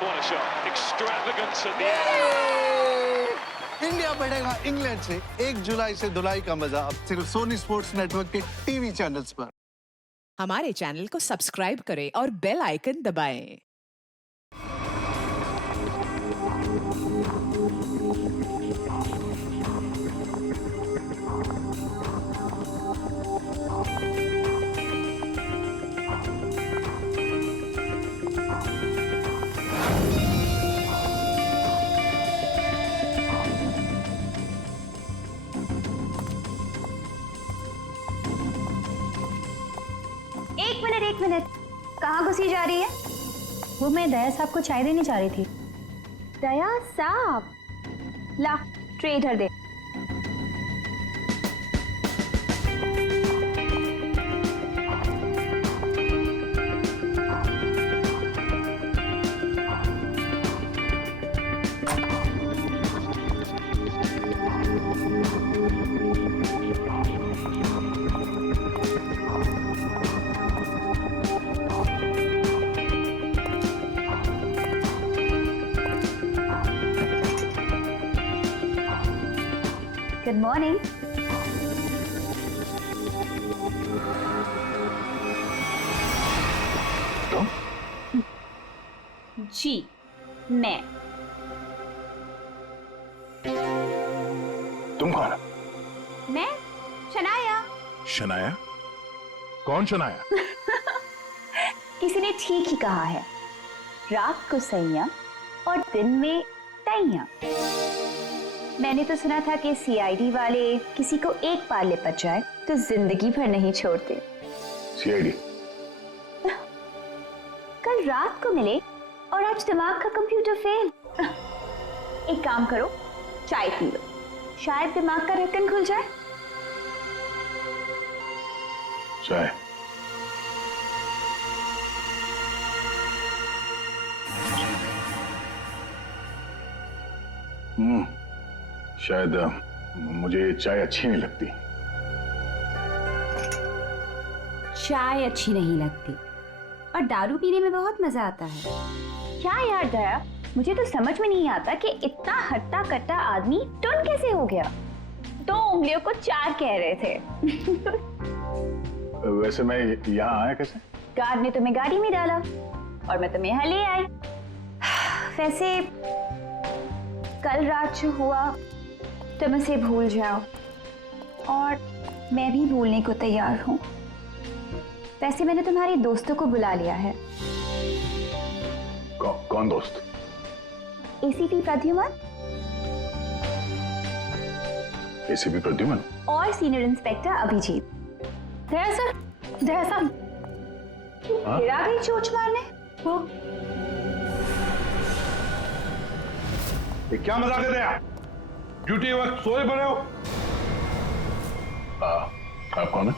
What a shot. Extravagance at the end. India बढ़ेगा England से 1 जुलाई से धुलाई का मजा अब सिर्फ सोनी स्पोर्ट्स नेटवर्क के टीवी चैनल्स पर। हमारे चैनल को सब्सक्राइब करें और बेल आइकन दबाएं। एक मिनट कहाँ घुसी जा रही है? वो मैं दया साहब को चाय देने जा रही थी। दया साहब, ला ट्रे इधर दे। Good morning. जी मैं। तुम कौन? मैं शनाया। शनाया? कौन शनाया? किसी ने ठीक ही कहा है, रात को सैया और दिन में तैया। मैंने तो सुना था कि सीआईडी वाले किसी को एक बार लिपट जाए तो जिंदगी भर नहीं छोड़ते। सीआईडी? कल रात को मिले और आज दिमाग का कंप्यूटर फेल। एक काम करो, चाय पी लो, शायद दिमाग का ढक्कन खुल जाए। चाय? शायद मुझे चाय अच्छी नहीं लगती। चाय अच्छी नहीं लगती और दारू पीने में बहुत मजा आता है। क्या यार दया, मुझे तो समझ में नहीं आता कि इतना हट्टा कट्टा आदमी टुन कैसे हो गया। 2 उंगलियों को 4 कह रहे थे। वैसे मैं यहाँ आया कैसे? गार्ड ने तुम्हें गाड़ी में डाला और मैं तुम्हें यहाँ ले आई। वैसे कल रात जो हुआ तुम उसे भूल जाओ और मैं भी भूलने को तैयार हूँ। वैसे मैंने तुम्हारे दोस्तों को बुला लिया है। कौन दोस्त? एसीपी प्रद्युमन एसीपी प्रद्युमन और सीनियर इंस्पेक्टर अभिजीत। दया सर, दया साहब, फिर आ गई चोट मारने। वो क्या मजाक है दया? ड्यूटी वक्त सोए पड़े हो? आप कौन है?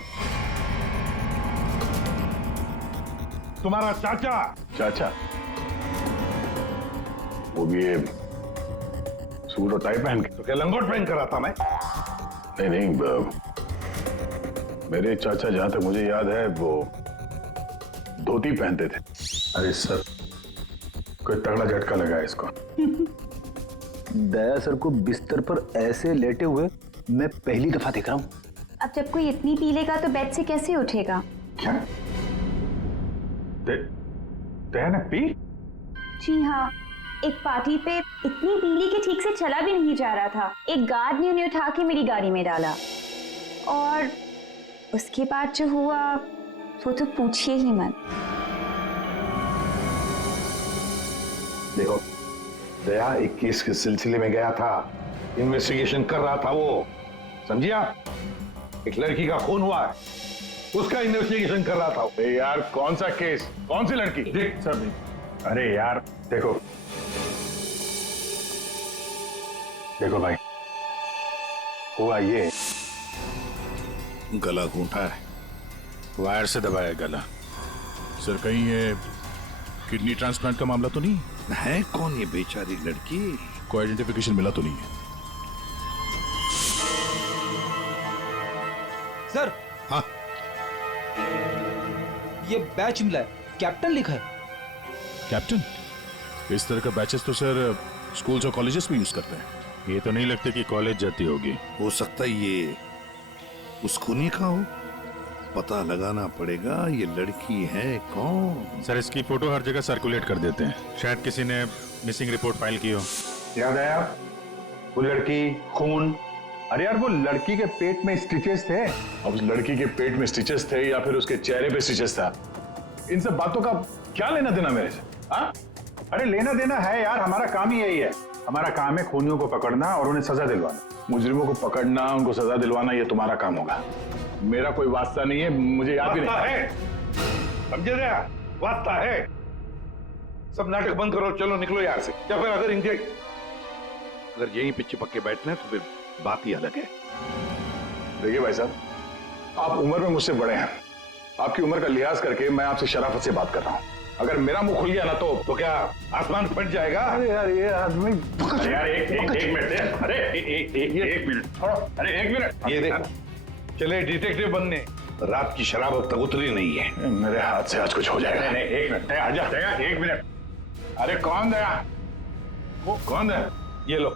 तुम्हारा चाचा। चाचा? वो भी ये सूट और टाई पहन के? तो क्या लंगोट पहन कर आता मैं? नहीं, मेरे चाचा जहां तक मुझे याद है वो धोती पहनते थे। अरे सर, कोई तगड़ा झटका लगा है इसको। दया सर को बिस्तर पर ऐसे लेटे हुए मैं पहली दफा देख रहा हूँ। अब जब कोई इतनी पी लेगा तो बेड से कैसे उठेगा? क्या? दया ने पी? जी हाँ, एक पार्टी पे इतनी पीली कि ठीक से चला भी नहीं जा रहा था। एक गार्ड ने उन्हें उठा के मेरी गाड़ी में डाला और उसके बाद जो हुआ वो तो पूछिए ही मत। देखो, दया एक केस के सिलसिले में गया था, इन्वेस्टिगेशन कर रहा था वो, समझिया? एक लड़की का खून हुआ है, उसका इन्वेस्टिगेशन कर रहा था। अरे यार, कौन सा केस? कौन सी लड़की? देख सर, अरे यार देखो भाई, हुआ ये, गला घूंटा है, वायर से दबाया गला। सर, कहीं ये किडनी ट्रांसप्लांट का मामला तो नहीं है? कौन ये बेचारी लड़की? कोई आइडेंटिफिकेशन मिला तो नहीं है? सर। हाँ, ये बैच मिला है, कैप्टन लिखा है। कैप्टन? इस तरह का बैचेस तो सर स्कूल्स और कॉलेजेस में यूज करते हैं। ये तो नहीं लगता कि कॉलेज जाती होगी। हो सकता है ये उस खूनी का हो। पता लगाना पड़ेगा ये लड़की है कौन। सर इसकी फोटो हर जगह सर्कुलेट कर देते हैं, शायद किसी ने मिसिंग रिपोर्ट फाइल की हो। याद आया वो लड़की, खून। अरे यार वो लड़की के पेट में स्टिचेस थे। अब उस लड़की के पेट में स्टिचेस थे या फिर उसके चेहरे पे स्टिचेस था, इन सब बातों का क्या लेना देना मेरे से? हाँ? अरे लेना देना है यार, हमारा काम ही यही है। हमारा काम है खूनियों को पकड़ना और उन्हें सजा दिलवाना। मुजरिमों को पकड़ना, उनको सजा दिलवाना, ये तुम्हारा काम होगा। मेरा कोई वास्ता नहीं है, मुझे याद भी नहीं है। समझे रहे? वास्ता है। सब नाटक बंद करो, चलो निकलो यहाँ से। या फिर अगर यहीं पे चिपक के बैठना है तो फिर बात ही अलग है। देखिए भाई साहब, आप उम्र में मुझसे बड़े हैं। आपकी उम्र का लिहाज करके मैं आपसे शराफत से बात कर रहा हूँ। अगर मेरा मुंह खुल गया ना तो क्या आसमान फट जाएगा? अरे यार ये आदमी यार एक मिनट, अरे एक मिनट छोड़ो। अरे एक मिनट, ये देखो, चले डिटेक्टिव बनने। रात की शराब अब तक उतरी नहीं है। मेरे हाथ से आज कुछ हो जाएगा। नहीं एक मिनट, आजा दया, एक मिनट। अरे कौन दया? वो कौन है? ये लो,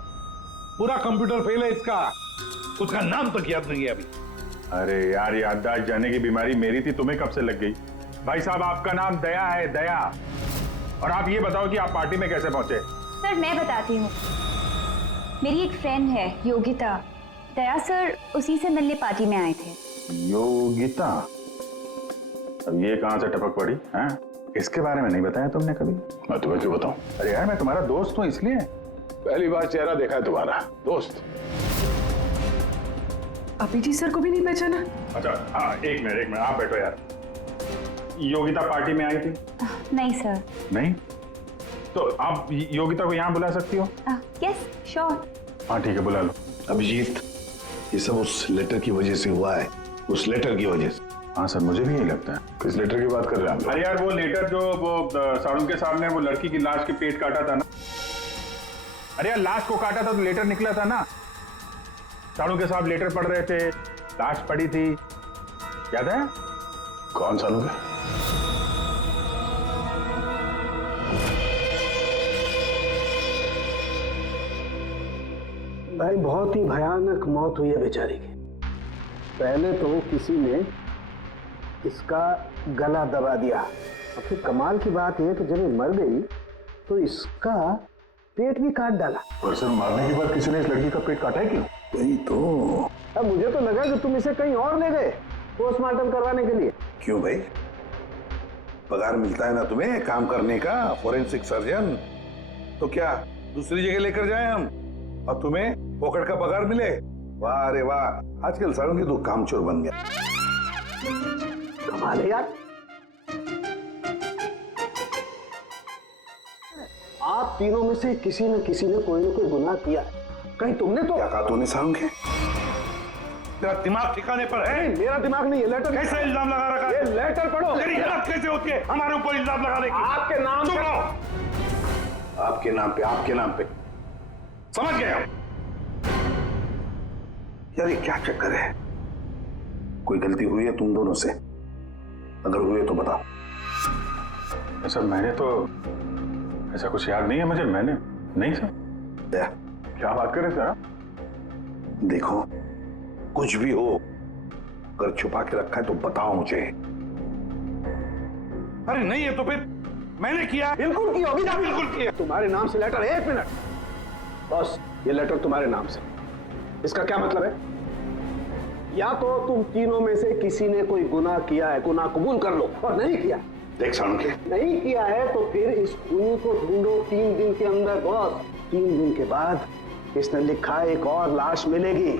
पूरा कंप्यूटर फेल है इसका। उसका नाम तक याद नहीं है अभी। अरे यार याददाश्त जाने की बीमारी मेरी थी, तुम्हें कब से लग गई? भाई साहब आपका नाम दया है, दया। और आप ये बताओ कि आप पार्टी में कैसे पहुंचे? सर मैं बताती हूँ। मेरी एक फ्रेंड है योगिता, दया सर उसी से मिलने पार्टी में आए थे। योगिता? अब ये कहां से टपक पड़ी? हैं? इसके बारे में नहीं बताया तुमने कभी? मैं तुम्हें क्यों बताऊं? अरे यार मैं तुम्हारा दोस्त हूँ इसलिए। पहली बार चेहरा देखा है तुम्हारा। दोस्त? अभी सर को भी नहीं पहचाना? अच्छा हाँ, एक मिनट आप बैठो यार। योगिता पार्टी में आई थी? नहीं सर। नहीं? तो आप योगिता को यहाँ बुला सकती हो? Yes sure. हाँ ठीक है, बुला लो। अभिजीत, ये सब उस लेटर की वजह से हुआ है। उस लेटर की वजह से। हाँ सर, मुझे भी यही लगता है। किस लेटर की बात कर रहे हैं आप? अरे यार वो लेटर जो वो साड़ू के सामने वो लड़की की लाश के पेट काटा था ना। अरे यार लाश को काटा था तो लेटर निकला था ना। साड़ू के साहब लेटर पढ़ रहे थे, लाश पड़ी थी, याद है? कौन सालू के? भाई बहुत ही भयानक मौत हुई है बेचारी की। पहले तो किसी ने इसका गला दबा दिया और फिर कमाल की बात यह कि जब ये मर गई तो इसका पेट भी काट डाला। और सर मारने के बाद किसी ने इस लड़की का पेट काटा है क्यों? वही तो। अब मुझे तो लगा कि तुम इसे कहीं और ले गए पोस्टमार्टम करवाने के लिए। क्यों भाई? पगार मिलता है ना तुम्हें काम करने का, फोरेंसिक सर्जन। तो क्या दूसरी जगह लेकर जाए हम और तुम्हें फोकट का पगार मिले? वाह रे वाह, आजकल सारों की तो कामचोर बन गया। कमाल है यार। आप तीनों में से किसी न किसी ने कोई न कोई गुनाह किया है। कहीं तुमने तो क्या कहा तूने सारों के? तेरा दिमाग ठिकाने पर है? मेरा दिमाग नहीं है। लेटर कैसे इल्जाम लगा रखा है? ये लेटर पढ़ो। तेरी हिम्मत कैसे होती है हमारे ऊपर इल्जाम लगाने की? आपके नाम चुप पे। रहो। आपके नाम पे समझ गए हम। यार ये क्या चक्कर है? कोई गलती हुई है तुम दोनों से? अगर हुई है तो बताओ। सर मैंने तो ऐसा कुछ याद नहीं है मुझे। मैंने नहीं सर। दया, क्या बात कर रहे सर? देखो कुछ भी हो, अगर छुपा के रखा है तो बताओ मुझे। अरे नहीं है तो फिर मैंने किया। बिल्कुल की होगी ना? बिल्कुल किया। तुम्हारे नाम से लेटर। एक मिनट बॉस, ये लेटर तुम्हारे नाम से। इसका क्या मतलब है? या तो तुम तीनों में से किसी ने कोई गुनाह किया है, गुनाह कबूल कर लो, और नहीं किया। देख साणुके, नहीं किया है तो फिर इस खूनी को ढूंढो 3 दिन के अंदर बॉस। 3 दिन के बाद इसने लिखा एक और लाश मिलेगी।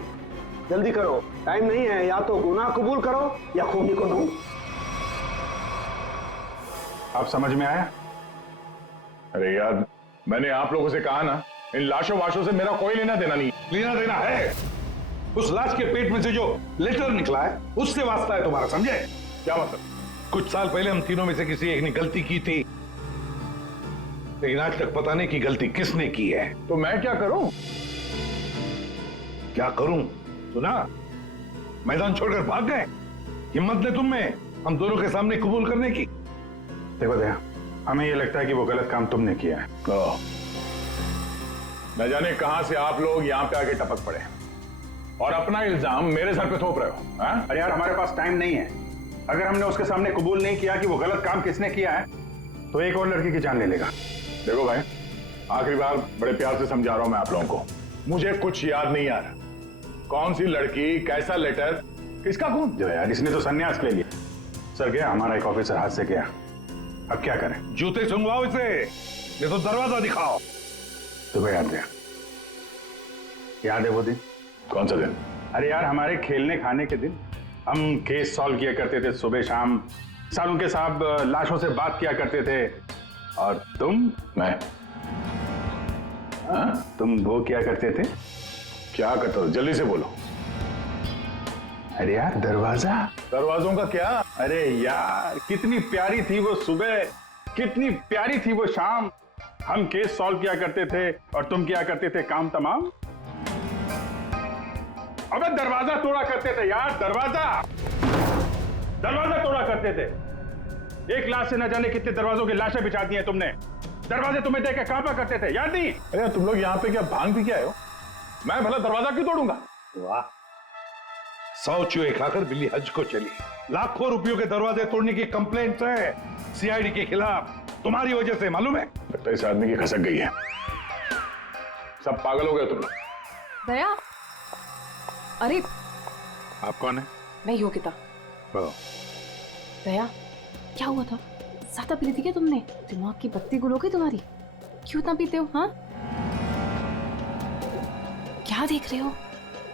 जल्दी करो, टाइम नहीं है। या तो गुनाह कबूल करो या खूनी को ढूंढो। आप समझ में आया? अरे यार मैंने आप लोगों से कहा ना, इन लाशों वाशों से मेरा कोई लेना देना नहीं। लेना देना है। उस लाश के पेट में से जो लेटर निकला है उससे वास्ता है तुम्हारा, समझे? क्या मतलब? कुछ साल पहले हम तीनों में से किसी एक ने गलती की थी, लेकिन आज तक पता नहीं कि गलती किसने की है। तो मैं क्या करूं? क्या करूं? सुना, मैदान छोड़कर भाग गए। हिम्मत ने तुम में हम दोनों के सामने कबूल करने की। देखो दया, हमें ये लगता है कि वो गलत काम तुमने किया है। न जाने कहां से आप लोग यहाँ पे आके टपक पड़े और अपना इल्जाम मेरे सर पे थोप रहे हो। हाँ? अरे यार हमारे पास टाइम नहीं है। अगर हमने उसके सामने कबूल नहीं किया कि वो गलत काम किसने किया है तो एक और लड़की की जान ले लेगा। देखो भाई, आखिरी बार बड़े प्यार से समझा रहा हूं मैं आप लोगों को, मुझे कुछ याद नहीं आ रहा। कौन सी लड़की, कैसा लेटर, किसका खून? जो यार इसने तो संन्यास ले लिया। सर गया, हमारा एक ऑफिसर हाथ से गया, अब क्या करें? जूते सुंघवाओ इसे, नहीं तो दरवाजा दिखाओ। तुम्हें याद है? याद है वो दिन? कौन सा दिन? अरे यार हमारे खेलने खाने के दिन हम केस सॉल्व किया करते थे सुबह शाम, सालों के साहब लाशों से बात किया करते थे, और मैं तुम वो क्या करते थे? क्या करता था? जल्दी से बोलो। अरे यार दरवाजा। दरवाजों का क्या? अरे यार कितनी प्यारी थी वो सुबह, कितनी प्यारी थी वो शाम। हम केस सॉल्व किया करते थे और तुम क्या करते थे? काम तमाम। अबे दरवाजा तोड़ा करते थे यार, दरवाजा तोड़ा करते थे। एक लाश से न जाने कितने दरवाजों की लाशें बिछा दी हैं तुमने। दरवाजे तुम्हें देख के कांपा करते थे, याद नहीं? अरे तुम लोग यहाँ पे क्या भांग पी के आए हो? मैं भला दरवाजा क्यों तोड़ूंगा? वाह, 100 चूहे खाकर बिल्ली हज को चली। लाखों रुपयों के दरवाजे तोड़ने की कंप्लेंट है सीआईडी के खिलाफ, तुम्हारी वजह से, मालूम है? लगता है इस आदमी की खसक गई है। सब पागल हो गए तुम लोग। दया, अरे आप कौन है? मैं योगिता। दया, क्या हुआ था? ज्यादा पी थी क्या तुमने? दिमाग की बत्ती गुल हो गई तुम्हारी? क्यों इतना पीते हो? हाँ, क्या देख रहे हो?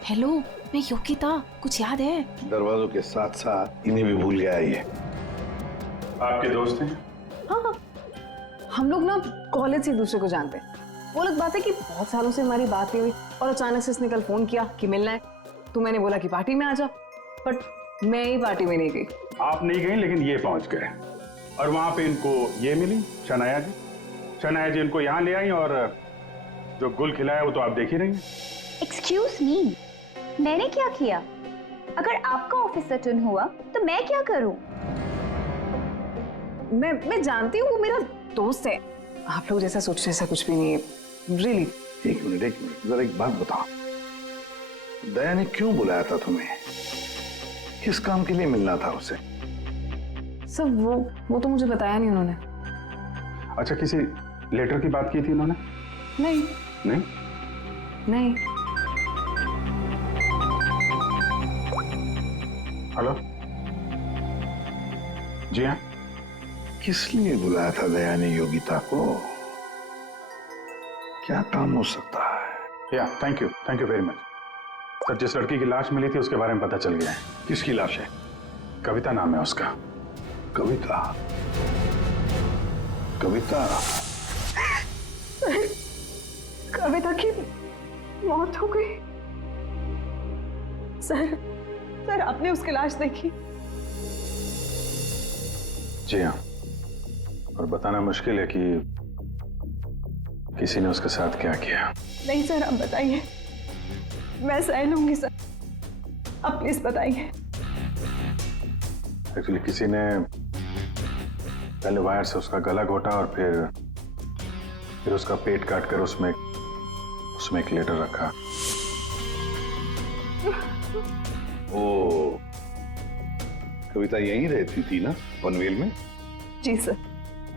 हेलो, मैं योगिता, कुछ याद है? दरवाजों के साथ साथ इन्हें भी भूल गया ये। आपके दोस्त हैं? हाँ, हम लोग ना कॉलेज से एक दूसरे को जानते हैं। वो लोग बात है कि बहुत सालों से हमारी बात नहीं हुई और अचानक से इसने कल फोन किया कि मिलना है, तो मैंने बोला कि पार्टी में आ जा, बट मैं ही पार्टी में नहीं गई। आप नहीं गई, लेकिन ये पहुंच गए और वहां पे इनको ये मिली, शनाया जी। शनाया जी इनको यहाँ ले आई और जो गुल खिलाया वो तो आप देख ही रही हैं। एक्सक्यूज मी, मैंने क्या किया? अगर आपका ऑफिसर टर्न हुआ तो मैं क्या करूं? मैं जानती हूँ वो मेरा दोस्त है। आप लोग जैसा सोच रहे ऐसा कुछ भी नहीं है, रियली। एक मिनट, जरा एक बात बताओ, दया ने क्यों बुलाया था तुम्हें? किस काम के लिए मिलना था उसे? सर वो तो मुझे बताया नहीं उन्होंने। अच्छा, किसी लेटर की बात की थी उन्होंने? नहीं नहीं नहीं। हेलो जी हाँ। किस लिए बुलाया था दया ने योगिता को? क्या काम हो सकता है? या thank you very much sir. जिस लड़की की लाश मिली थी उसके बारे में पता चल गया है। किसकी लाश है? कविता नाम है उसका। कविता? कविता की मौत हो गई। सर आपने उसकी लाश देखी? जी हाँ, और बताना मुश्किल है कि किसी ने उसके साथ क्या किया। नहीं सर, आप बताइए, मैं सह लूंगी सर, आप प्लीज बताइए। एक्चुअली किसी ने पहले वायर से उसका गला घोटा और फिर उसका पेट काटकर उसमें एक लेटर रखा। ओ, कविता यहीं रहती थी ना, पनवेल में? जी सर।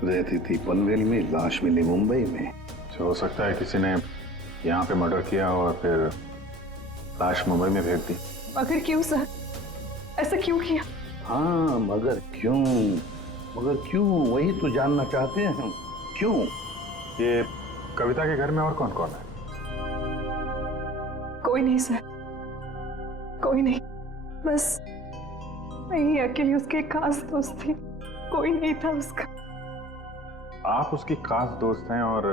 रहती थी पनवेल में, लाश मिली मुंबई में। तो हो सकता है किसी ने यहाँ पे मर्डर किया और फिर लाश मुंबई में भेज दी। मगर क्यों सर? ऐसा क्यों किया? हाँ, मगर क्यों वही तो जानना चाहते हैं हम। क्यों? ये कविता के घर में और कौन कौन है? कोई नहीं सर, कोई नहीं, बस मैं ही अकेली उसके खास दोस्त थी, कोई नहीं था उसका। आप उसकी खास दोस्त हैं और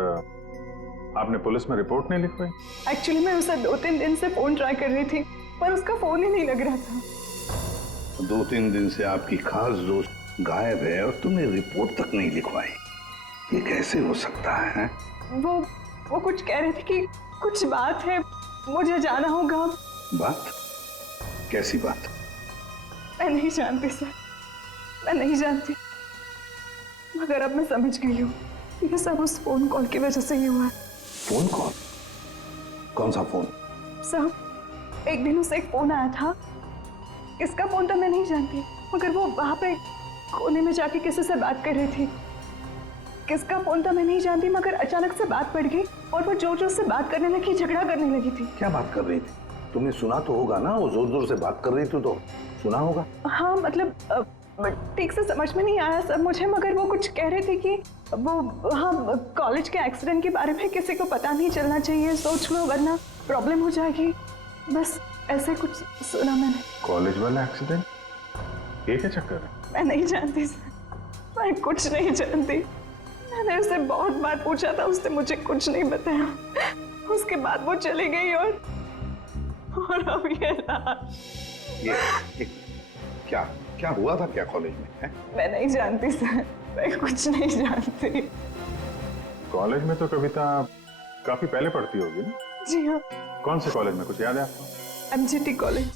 आपने पुलिस में रिपोर्ट नहीं लिखवाई? एक्चुअली मैं उसे 2-3 दिन से फोन ट्राई कर रही थी, पर उसका फोन ही नहीं लग रहा था। 2-3 दिन से आपकी खास दोस्त गायब है और तुमने रिपोर्ट तक नहीं लिखवाई, ये कैसे हो सकता है? वो कुछ कह रहे थे कि कुछ बात है, मुझे जाना होगा। बात? कैसी बात? मैं नहीं जानती सर, मैं नहीं जानती। मगर अब मैं समझ गई हूँ ये सब उस फोन कॉल की वजह से ही हुआ है। Phone call? कौन सा फोन? सर एक दिन उसे एक फोन आया था, किसका फोन था मैं नहीं जानती, मगर वो वहां पे कोने में जाके किसी से बात कर रही थी। किसका फोन था मैं नहीं जानती, मगर अचानक से बात पड़ गई और वो जोर जोर से बात करने लगी, झगड़ा करने लगी थी। क्या बात कर रही थी? तुमने सुना तो होगा ना, वो जोर जोर से बात कर रही थी तो सुना होगा। हाँ मतलब ठीक से समझ में नहीं आया सर मुझे, मगर वो कुछ कह रही थी कि वो हाँ कॉलेज के एक्सीडेंट के बारे में किसी को पता नहीं चलना चाहिए, सोच लो वरना प्रॉब्लम हो जाएगी, बस ऐसे कुछ सुना मैंने। कॉलेज वाला एक्सीडेंट? ये क्या चक्कर है? मैं नहीं जानती सर, मैं कुछ नहीं जानती। मैंने उसे बहुत बार पूछा था, उसने मुझे कुछ नहीं बताया। उसके बाद वो चली गई और अब ये क्या क्या हुआ था क्या कॉलेज में है? मैं नहीं जानती सर, मैं कुछ नहीं जानती। कॉलेज में तो कविता काफी पहले पढ़ती होगी ना? जी हाँ। कौन से कॉलेज में, कुछ याद है आपको? MGT college.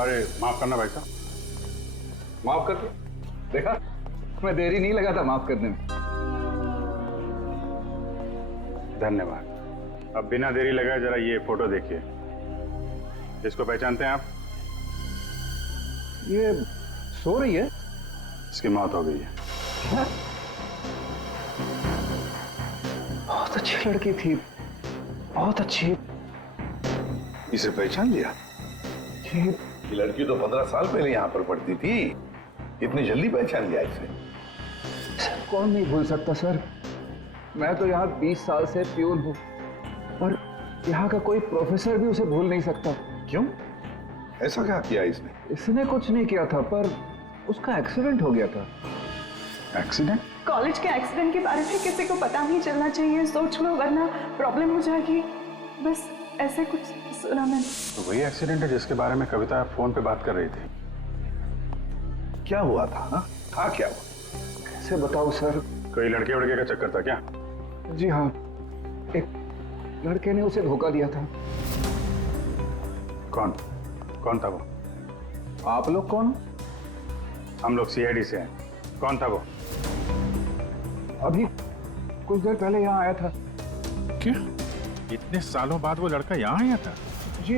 अरे माफ करना भाई साहब। माफ कर दिया, देखा मैं देरी नहीं लगा था माफ करने में। धन्यवाद। अब बिना देरी लगाए जरा ये फोटो देखिए। इसको पहचानते हैं आप? ये सो रही है? इसकी मौत हो गई है। क्या? बहुत अच्छी लड़की थी, बहुत अच्छी। इसे पहचान लिया? ये लड़की तो 15 साल पहले यहाँ पर पढ़ती थी, इतनी जल्दी पहचान लिया इसे? सर कौन नहीं भूल सकता सर, मैं तो यहाँ 20 साल से प्यून हूँ और यहाँ का कोई प्रोफेसर भी उसे भूल नहीं सकता। क्यों? ऐसा क्या किया इसने? इसने कुछ नहीं किया था, पर उसका एक्सीडेंट हो गया था। एक्सीडेंट? कॉलेज के एक्सीडेंट के बारे में किसी को पता नहीं चलना चाहिए, सोच लो वरना प्रॉब्लम हो जाएगी, बस ऐसे कुछ सुना मैंने। तो वही एक्सीडेंट है जिसके बारे में कविता फोन पे बात कर रही थी। क्या हुआ था? हाँ था क्या हुआ? कैसे बताऊं सर? कोई लड़के वड़के का चक्कर था क्या? जी हाँ, एक लड़के ने उसे धोखा दिया था। कौन? कौन था वो? आप लोग कौन? हम लोग CID से हैं। कौन था वो? अभी कुछ देर पहले यहाँ आया था। क्या? इतने सालों बाद वो लड़का यहाँ आया था? जी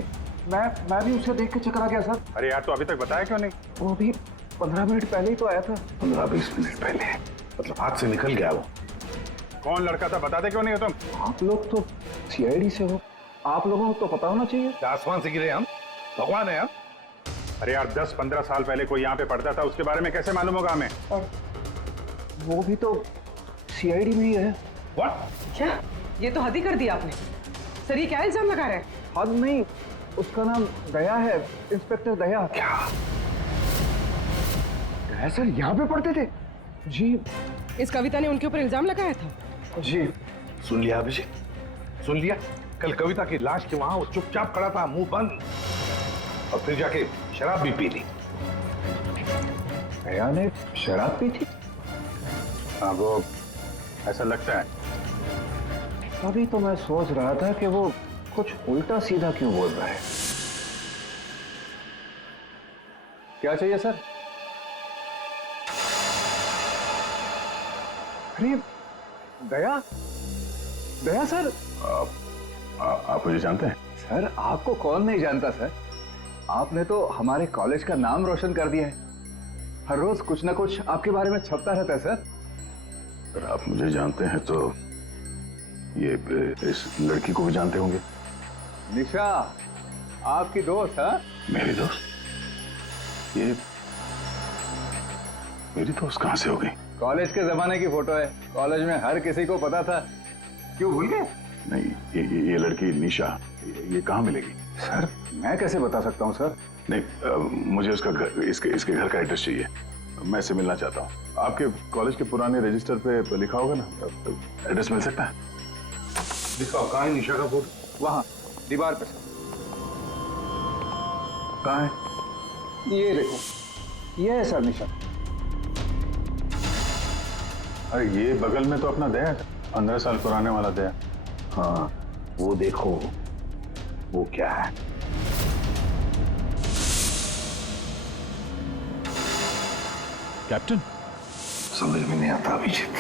मैं भी उसे देख के चकरा गया सर। अरे यार, तो अभी तक बताया क्यों नहीं? वो अभी 15 मिनट पहले ही तो आया था। 15-20 मिनट पहले? मतलब हाथ से निकल गया वो? कौन लड़का था बताते क्यों नहीं हो तुम? आप लोग तो CID से हो, आप लोगों को तो पता होना चाहिए। आसमान से गिरे हम? भगवान है हम? अरे यार 10-15 साल पहले कोई यहाँ पे पढ़ता था, उसके बारे में कैसे मालूम होगा हमें? और वो भी तो CID में ही है। What? क्या? ये तो हद ही कर दिया आपने सर, ये क्या इल्जाम लगा रहे हैं? हद नहीं, उसका नाम दया है, इंस्पेक्टर दया। क्या? दया सर यहाँ पे पढ़ते थे? जी। इस कविता ने उनके ऊपर इल्जाम लगाया था? जी। सुन लिया अभिषेक, सुन लिया? कल कविता की लाश के वहां वो चुपचाप खड़ा था, मुंह बंद, और फिर जाके शराब भी पी ली। दया ने शराब पी थी? हाँ, वो ऐसा लगता है। अभी तो मैं सोच रहा था कि वो कुछ उल्टा सीधा क्यों बोल रहा है। क्या चाहिए सर? अरे दया, दया सर। आप मुझे जानते हैं? सर आपको कौन नहीं जानता सर, आपने तो हमारे कॉलेज का नाम रोशन कर दिया है। हर रोज कुछ ना कुछ आपके बारे में छपता रहता है सर। अगर आप मुझे जानते हैं तो ये इस लड़की को भी जानते होंगे। निशा आपकी दोस्त है? मेरी दोस्त? ये मेरी दोस्त कहां से हो गई? कॉलेज के जमाने की फोटो है, कॉलेज में हर किसी को पता था। क्यों भूल गए? नहीं, ये लड़की निशा, ये कहाँ मिलेगी? सर मैं कैसे बता सकता हूँ सर? नहीं, मुझे उसका घर, इसके घर का एड्रेस चाहिए, मैं इससे मिलना चाहता हूँ। आपके कॉलेज के पुराने रजिस्टर पे लिखा होगा ना, एड्रेस मिल सकता है? दिखाओ, कहाँ है निशा का फोटो? वहाँ दीवार पे। कहाँ है? ये देखो, ये है सर निशा। अरे ये बगल में तो अपना दया 15 साल पुराने वाला दया। हाँ वो देखो, वो क्या है। कैप्टन, समझ में नहीं आता अभिजीत,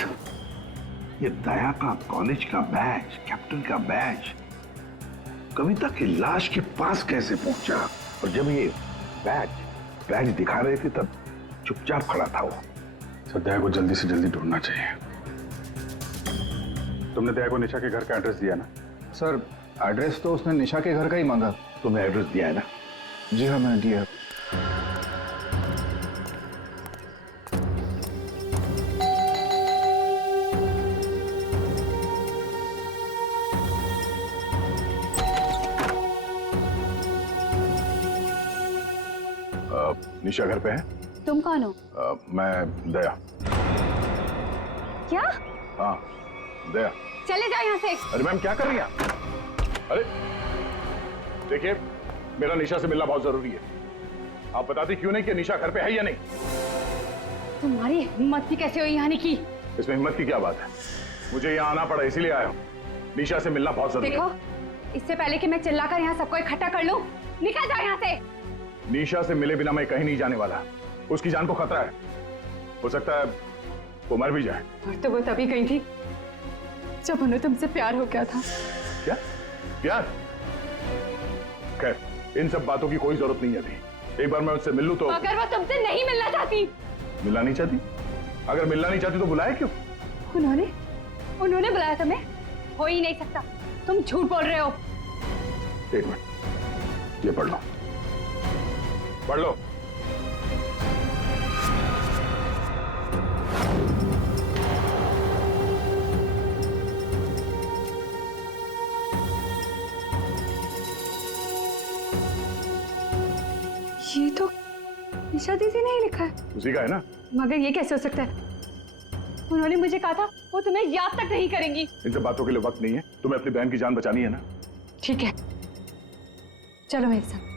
ये दया का कॉलेज का बैच, कैप्टन का बैच कविता की लाश के पास कैसे पहुंचा? और जब ये बैच दिखा रहे थे तब चुपचाप खड़ा था वो। सर दया को जल्दी से जल्दी ढूंढना चाहिए। तुमने दया को निशा के घर का एड्रेस दिया ना? सर एड्रेस तो उसने निशा के घर का ही मांगा। तुमने एड्रेस दिया है ना? जी हाँ मैंने दिया। निशा घर पे है? तुम कौन हो? मैं दया। क्या? हाँ दया। चले जाओ यहाँ से। अरे मैम क्या कर रही हैं आप? अरे देखिए, मेरा निशा से मिलना बहुत जरूरी है। आप बताती क्यों नहीं कि निशा घर पे है या नहीं? तुम्हारी हिम्मत भी कैसे हुई आने की? इसमें हिम्मत की क्या बात है? मुझे यहाँ आना पड़ा इसीलिए आया हूँ। निशा से मिलना बहुत जरूरी है। देखो, इससे पहले कि मैं चिल्लाकर यहाँ सबको इकट्ठा कर लूं, निकल जाओ यहाँ से। निशा से मिले बिना मैं कहीं नहीं जाने वाला। उसकी जान को खतरा है, हो सकता है वो मर भी जाए। और तो वो तभी गई थी जब उन्हें तुमसे प्यार हो गया था। क्या प्यार? खैर इन सब बातों की कोई जरूरत नहीं है अभी। एक बार मैं उससे मिल लूं तो। अगर वो तुमसे नहीं मिलना चाहती? मिलना नहीं चाहती? अगर मिलना नहीं चाहती तो बुलाया क्यों? उन्होंने बुलाया तुम्हें? हो ही नहीं सकता, तुम झूठ बोल रहे हो। एक मिनट, ये पढ़ लो, पढ़ लो। ये तो निशा दीदी ने ही लिखा है। उसी का है ना? मगर ये कैसे हो सकता है? उन्होंने मुझे कहा था वो तुम्हें याद तक नहीं करेंगी। इन सब बातों के लिए वक्त नहीं है। तुम्हें अपनी बहन की जान बचानी है ना? ठीक है, चलो मेरे साथ।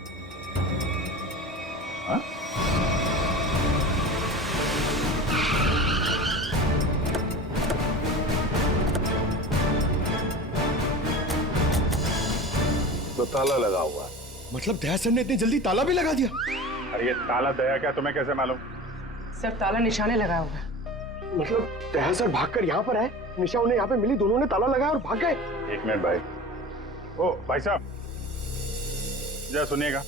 हाँ? तो ताला लगा हुआ। मतलब दया सर ने इतनी जल्दी ताला भी लगा दिया? अरे ये ताला दया क्या तुम्हें कैसे मालूम? सर ताला निशाने लगाया हुआ है। मतलब दया सर भागकर यहाँ पर आए, निशा उन्हें यहाँ पे मिली, दोनों ने ताला लगाया और भाग गए। एक मिनट भाई। ओ भाई साहब जरा सुनिएगा।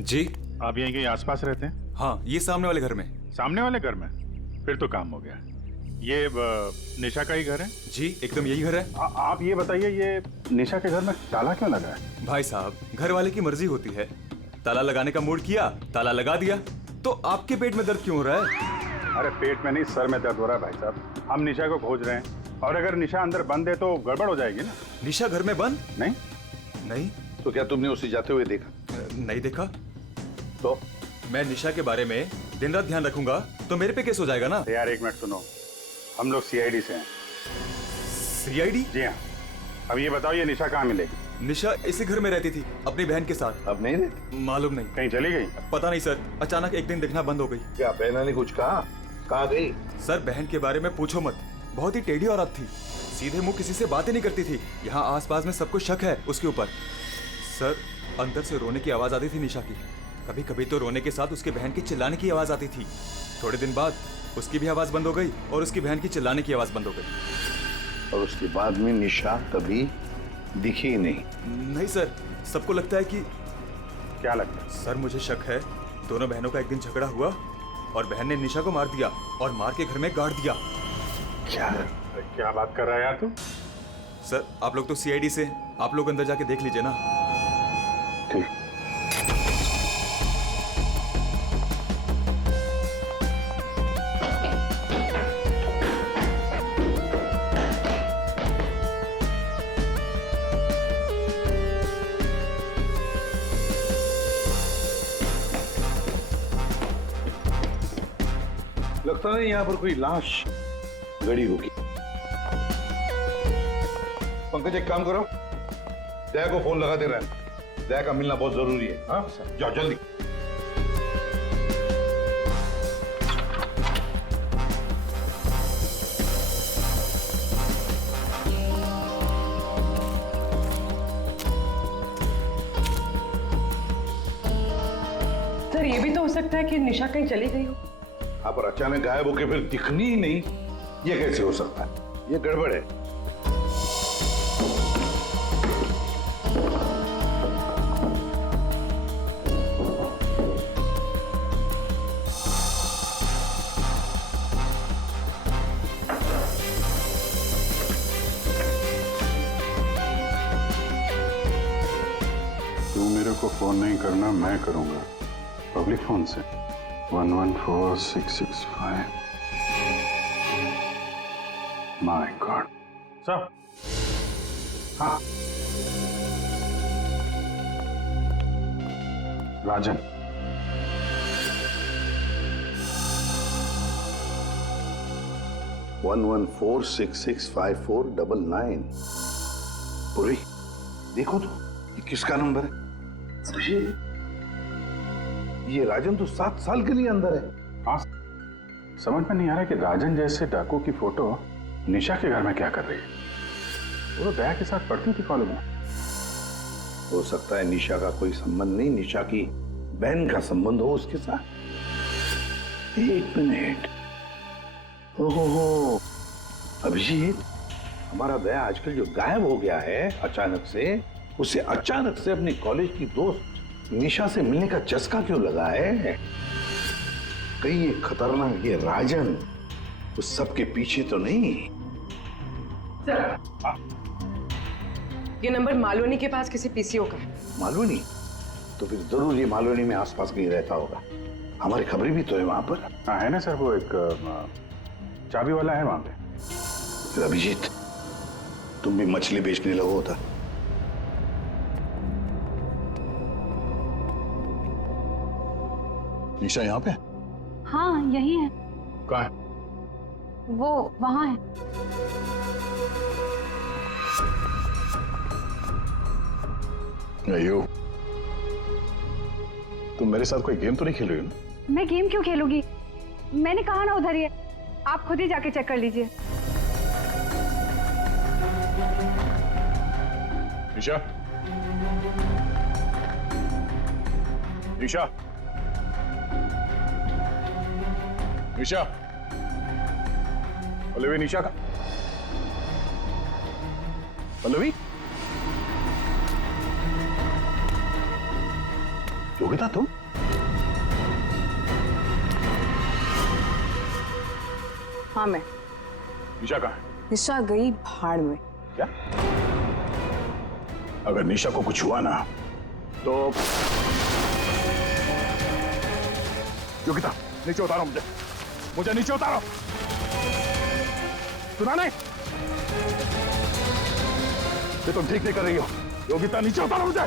जी आप यहीं के आसपास रहते हैं? हाँ, ये सामने वाले घर में। सामने वाले घर में? फिर तो काम हो गया। ये निशा का ही घर है? जी एकदम यही घर है। आप ये बताइए, ये निशा के घर में ताला क्यों लगा है? भाई साहब, घर वाले की मर्जी होती है। ताला लगाने का मूड किया, ताला लगा दिया। तो आपके पेट में दर्द क्यों हो रहा है? अरे पेट में नहीं, सर में दर्द हो रहा है भाई साहब। हम निशा को खोज रहे हैं और अगर निशा अंदर बंद है तो गड़बड़ हो जाएगी ना। निशा घर में बंद? नहीं नहीं। तो क्या तुमने उसे जाते हुए देखा? नहीं देखा। तो मैं निशा के बारे में दिन रात ध्यान रखूंगा तो मेरे पे केस हो जाएगा ना। यार एक मिनट सुनो, हम लोग सीआईडी से हैं। सीआईडी? जी हाँ। अब ये बताओ, ये निशा कहाँ मिलेगी? निशा इसी घर में रहती थी अपनी बहन के साथ। अब नहीं रहती? मालूम नहीं। कहीं चली गई? पता नहीं सर, अचानक एक दिन दिखना बंद हो गई। क्या बहना ने कुछ कहा? कहाँ गई? सर बहन के बारे में पूछो मत, बहुत ही टेढ़ी औरत थी। सीधे मुंह किसी से बातें नहीं करती थी। यहाँ आसपास में सबको शक है उसके ऊपर। सर अंदर से रोने की आवाज आती थी निशा की। कभी कभी तो रोने के साथ उसके बहन की चिल्लाने की आवाज आती थी। थोड़े दिन बाद उसकी भी आवाज बंद हो गई और उसकी बहन की चिल्लाने की आवाज बंद हो गई। और उसके बाद में निशा कभी दिखी नहीं? नहीं सर, सबको लगता है कि। क्या लगता है? सर मुझे शक है दोनों बहनों का एक दिन झगड़ा हुआ और बहन ने निशा को मार दिया और मार के घर में गाड़ दिया। क्या बात कर रहा है यार तू? सर आप लोग तो सीआईडी से, आप लोग अंदर जाके देख लीजिए ना। ठीक। लगता नहीं यहाँ पर कोई लाश गड़ी होगी। पंकज एक काम करो, दया को फोन लगा दे रहे हैं। दया का मिलना बहुत जरूरी है। हाँ जाओ जल्दी। ये भी तो हो सकता है कि निशा कहीं चली गई हो। हाँ, पर अचानक गायब होके फिर दिखनी ही नहीं, ये कैसे हो सकता है? ये गड़बड़ है। तू मेरे को फोन नहीं करना, मैं करूंगा पब्लिक फोन से। 114665। My God. सर। हाँ, राजन। वन 114665499। पूरी देखो तो, ये किसका नंबर है? ये राजन तो 7 साल के लिए अंदर है। हाँ, समझ में नहीं आ रहा कि राजन जैसे डाकू की फोटो निशा के घर में क्या कर रही है। वो तो दया के साथ पढ़ती थी कॉलेज में। हो सकता है निशा का कोई संबंध नहीं, निशा की बहन का संबंध हो उसके साथ। 1 मिनट। ओहो, अभिजीत, हमारा दया आजकल जो गायब हो गया है अचानक से, उसे अचानक से अपनी कॉलेज की दोस्त निशा से मिलने का चस्का क्यों लगा है? कहीं ये खतरनाक ये राजन उस सब के पीछे तो नहीं? ये नंबर मालवनी के पास किसी पीसीओ का है। मालवनी? तो फिर जरूर ये मालवनी में आसपास कहीं रहता होगा। हमारी खबरें भी तो है वहां पर। हाँ है ना सर, वो एक चाबी वाला है वहां पे। फिर अभिजीत, तुम भी मछली बेचने लगो होता। निशा यहाँ पे? हाँ यही है। कहाँ है? वो वहाँ है। अयो, तुम मेरे साथ कोई गेम तो नहीं खेल रही हो ना? मैं गेम क्यों खेलूंगी? मैंने कहा ना उधर ही है, आप खुद ही जाके चेक कर लीजिए। निशा, निशा, निशा, पल्लवी, निशा का पल्लवी, योगिता तुम? हाँ मैं। निशा कहाँ है? निशा गई भाड़ में। क्या? अगर निशा को कुछ हुआ ना तो योगिता, नीचे उतारो मुझे नीचे उतारो। सुना नहीं? ये तुम ठीक नहीं कर रही हो। योगिता, नीचे उतारो मुझे।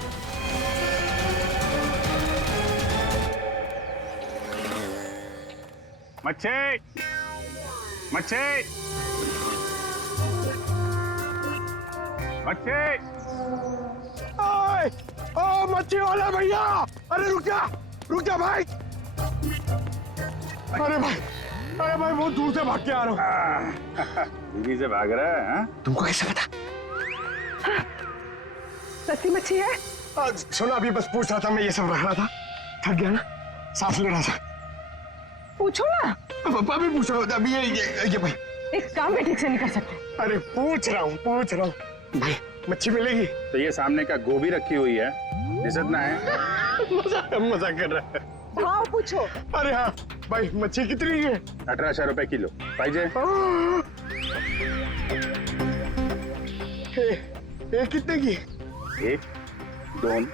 मच्छी, मच्छी, मच्छी। ओ मच्छी वाला भैया, अरे रुक जा भाई। अरे भाई बहुत दूर से भाग के आ रहा हूँ। बीवी से भाग रहा है? हाँ? तुमको कैसे पता? सस्ती मच्छी है? सुना, अभी बस पूछ रहा था, मैं ये सब रख रहा था, थक गया ना, सांस ले रहा था। पूछो ना। अभी पूछ रहा हूँ, अभी ये भाई एक काम भी ठीक से नहीं कर सकते। अरे पूछ रहा हूँ भाई, मच्छी मिलेगी? तो ये सामने का गोभी रखी हुई है, इज्जत ना है। मजाक कर रहा है। भाव पूछो। अरे हाँ भाई, मच्छी कितनी है? 1800 रुपए किलो। पाइजे? ये कितने की? 1, 2,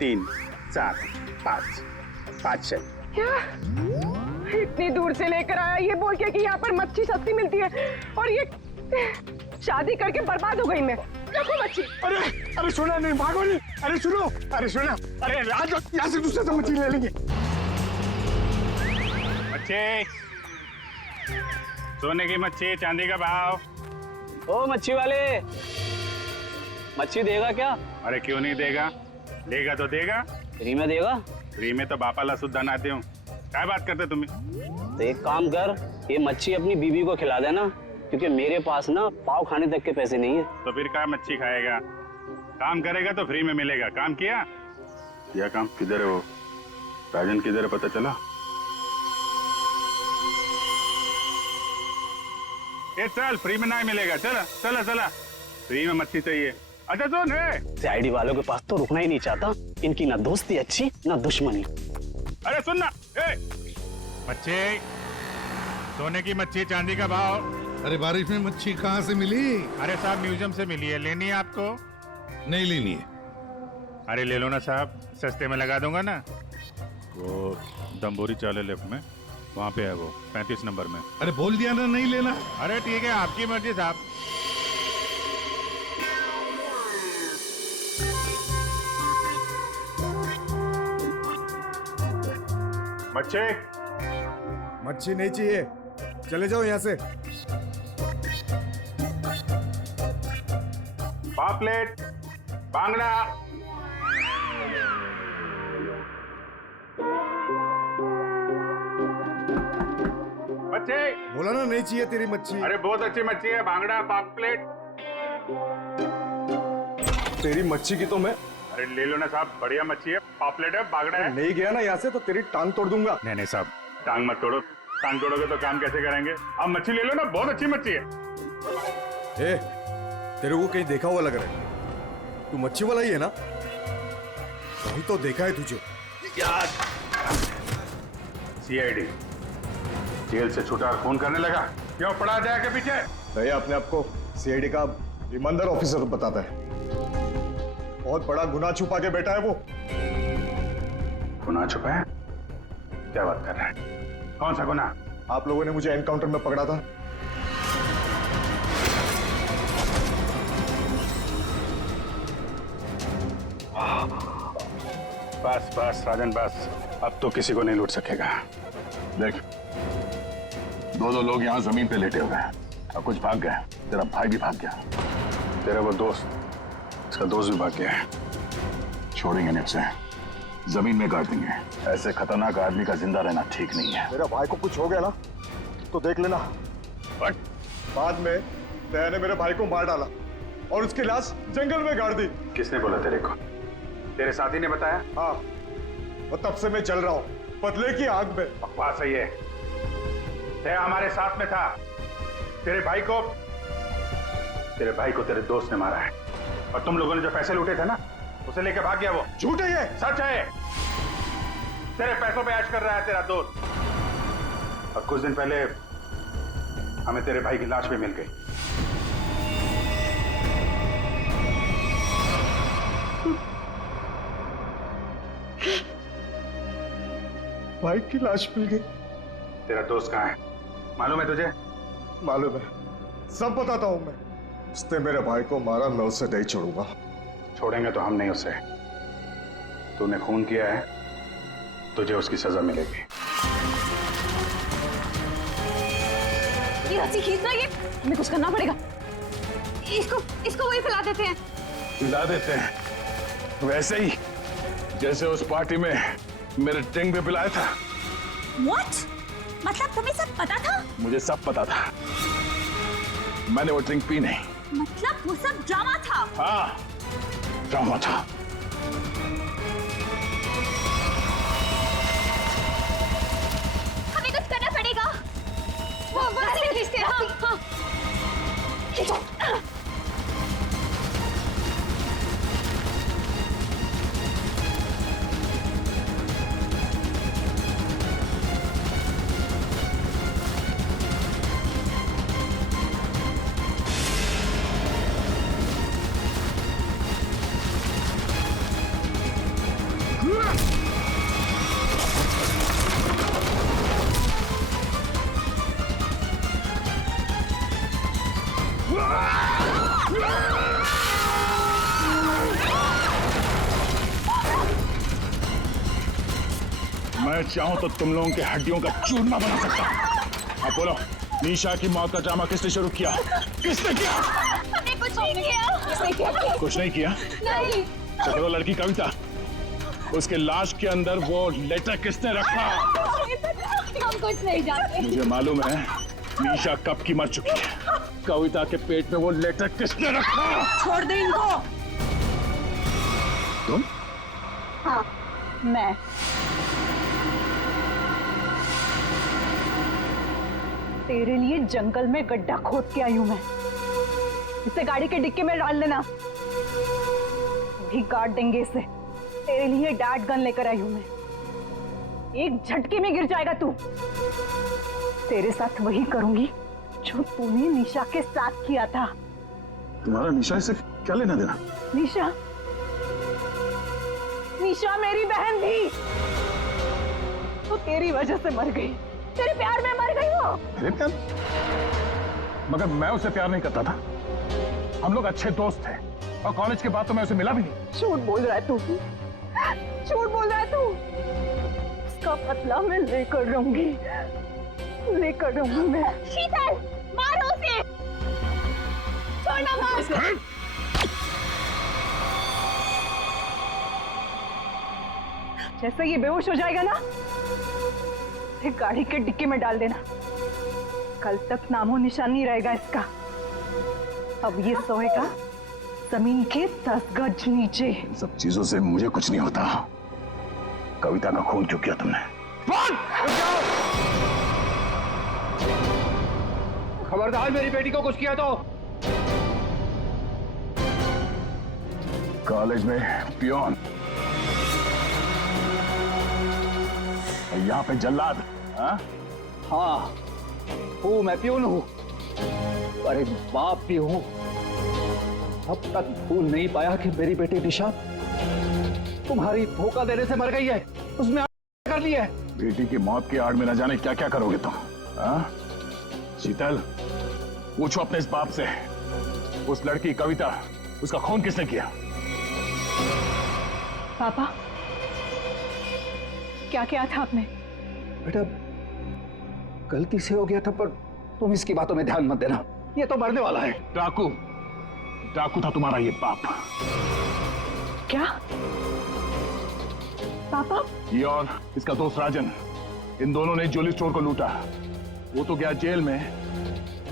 3, 4, 5, 500। क्या? इतनी दूर से लेकर आया ये बोल के कि यहाँ पर मच्छी सस्ती मिलती है, और ये शादी करके बर्बाद हो गई मैं। देखो मच्छी। अरे सुना नहीं, भागो नहीं। अरे सुनो, अरे सुना, अरे आज यहाँ से दूसरे से मच्छी ले लेंगे। मच्छी, सोने की मच्छी, चांदी का भाव। ओ मच्छी वाले, मच्छी देगा क्या? अरे क्यों नहीं देगा, लेगा तो देगा। फ्री में देगा? फ्री में तो बापा ला सुद्धा नाते हूँ। क्या बात करते तुम्हें? तो एक काम कर, ये मच्छी अपनी बीबी को खिला देना, क्योंकि मेरे पास ना पाव खाने तक के पैसे नहीं है। तो फिर क्या मच्छी खाएगा? काम करेगा तो फ्री में मिलेगा। काम किया? काम किधर है वो? राजन किधर है पता चला? ये चल, फ्री में नहीं मिलेगा। चला चला चला, फ्री में मच्छी चाहिए। अच्छा सुन, सीआईडी वालों के पास तो रुकना ही नहीं चाहता। इनकी ना दोस्ती अच्छी ना दुश्मनी। अरे सुन ना, मच्छी, सोने की मच्छी, चांदी का भाव। अरे बारिश में मच्छी कहाँ से मिली? अरे साहब म्यूजियम से मिली है, लेनी है आपको? नहीं लेनी है। अरे ले लो ना साहब, सस्ते में लगा दूंगा ना। वो दम्बोरी चाले लेफ्ट में, वहाँ पे है वो 35 नंबर में। अरे बोल दिया ना नहीं लेना। अरे ठीक है, आपकी मर्जी साहब। मच्छी मच्छी नहीं चाहिए, चले जाओ यहाँ से। पापलेट, बांगड़ा। मच्छी बोला ना नहीं चाहिए तेरी मच्छी। अरे बहुत अच्छी मच्छी है, बांगड़ा, पापलेट। तेरी मच्छी की तो मैं। अरे ले लो ना साहब, बढ़िया मच्छी है, पापलेट है, बांगड़ा है। नहीं गया ना यहाँ से तो तेरी टांग तोड़ दूंगा। नहीं नहीं साहब, टांग मत तोड़ो। टांग तोड़ोगे तो काम कैसे करेंगे? आप मच्छी ले लो ना, बहुत अच्छी मच्छी है। ए, तेरे को कहीं देखा हुआ लग रहा है। तू मच्छी वाला ही है ना? वही तो देखा है तुझे। सीआईडी जेल से छूटा और फोन करने लगा। क्यों पड़ा जाए के पीछे? भैया अपने आप को सीआईडी का ईमानदार ऑफिसर बताता है। बहुत बड़ा गुनाह छुपा के बैठा है वो। गुनाह छुपा है? क्या बात कर रहा है? कौन सा गुनाह? आप लोगों ने मुझे एनकाउंटर में पकड़ा था। बस बस राजन बस, अब तो किसी को नहीं लूट सकेगा। देख, दो लोग यहाँ जमीन पे लेटे हुए हैं और कुछ भाग गए। तेरा भाई भी भाग गया, तेरा वो दोस्त, इसका दोस्त भी भाग गया है। छोड़ेंगे नहीं उसे, जमीन में गाड़ देंगे। ऐसे खतरनाक आदमी का जिंदा रहना ठीक नहीं है। मेरा भाई को कुछ हो गया ना तो देख लेना। बट बाद में दया ने मेरे भाई को मार डाला और उसकी लाश जंगल में गाड़ दी। किसने बोला तेरे को? तेरे साथी ने बताया? हाँ, वो तब से मैं चल रहा हूँ बदले की आग में। बकवास है ये। दया हमारे साथ में था। तेरे भाई को तेरे दोस्त ने मारा है, और तुम लोगों ने जो पैसे लूटे थे ना, उसे लेके भाग गया वो। झूठ है ये। सच है। तेरे पैसों पे ऐश कर रहा है तेरा दोस्त। और कुछ दिन पहले हमें तेरे भाई की लाश भी मिल गई। भाई की लाश मिल गई। तेरा दोस्त कहाँ है? मालूम है तुझे? मालूम है, सब बताता हूं मैं। उसने मेरे भाई को मारा, मैं उसे नहीं छोड़ूंगा। छोड़ेंगे तो हम नहीं उसे। तूने खून किया है, तुझे उसकी सजा मिलेगी। ये रस्सी खींचना, ये हमें कुछ करना पड़ेगा। इसको वही फैला देते हैं। हिला देते हैं वैसे ही जैसे उस पार्टी में मेरे टिंग पे पिलाया था। What? मतलब तुम्हें सब पता था? मुझे सब पता था, मैंने वो ड्रिंक पी नहीं। मतलब वो सब ड्रामा था? हाँ, ड्रामा था। हमें कुछ करना पड़ेगा। वो रस्सी खींचते हैं। हाँ। खींचो। मैं चाहूं तो तुम लोगों के हड्डियों का चूरमा बना सकता हूं। अब बोलो, निशा की मौत का ड्रामा किसने शुरू किया? किसने किया? हमने कुछ नहीं किया। कुछ नहीं किया? नहीं। तो वो लड़की कविता, उसके लाश के अंदर वो लेटर किसने रखा? हम कुछ नहीं जानते। मुझे मालूम है निशा कब की मर चुकी है। कविता के पेट में वो लेटर किसने रखा? छोड़ दे इनको। तुम? हाँ, मैं। तेरे लिए जंगल में गड्ढा खोद के आई हूं मैं। इसे गाड़ी के डिक्की में डाल देना, वही काट देंगे इसे। तेरे लिए डैड गन लेकर आई हूं मैं। एक झटके में गिर जाएगा तू। तेरे साथ वही करूंगी जो तूने निशा के साथ किया था। तुम्हारा निशा से क्या लेना देना? निशा, निशा मेरी बहन थी, तो तेरी वजह से मर गई। तेरे प्यार में मर गई वो। मेरे प्यार? मगर मैं उसे प्यार नहीं करता था। हम लोग अच्छे दोस्त थे और कॉलेज के बाद तो मैं उसे मिला भी नहीं। झूठ बोल रहा है तू, झूठ बोल रहा है तू। उसका बदला मैं लेकर रहूंगी, लेकर रहूंगी मैं। शीतल, मारो उसे, छोड़ना मार। जैसे ये बेहोश हो जाएगा ना, इसे गाड़ी के डिक्की में डाल देना। कल तक नामो निशान नहीं रहेगा इसका। अब ये सोएगा जमीन के 10 गज नीचे। इन सब चीजों से मुझे कुछ नहीं होता। कविता का खून क्यों किया तुमने? खबरदार, मेरी बेटी को कुछ किया तो। कॉलेज में पियोन और यहाँ पे जल्लाद। हाँ, हूँ, मैं पियून हूँ, पर एक बाप भी हूँ। अब तक भूल नहीं पाया कि मेरी बेटी निशा तुम्हारी धोखा देने से मर गई है। उसमें कर लिया है। बेटी की मौत की आड़ में न जाने क्या क्या करोगे तुम। शीतल, पूछो अपने इस बाप से, उस लड़की कविता, उसका खून किसने किया? पापा, क्या किया था आपने? बेटा, गलती से हो गया था, पर तुम इसकी बातों में ध्यान मत देना। ये तो मरने वाला है। डाकू, डाकू था तुम्हारा ये बाप। क्या पापा? ये और इसका दोस्त राजन, इन दोनों ने ज्वेलरी स्टोर को लूटा। वो तो गया जेल में,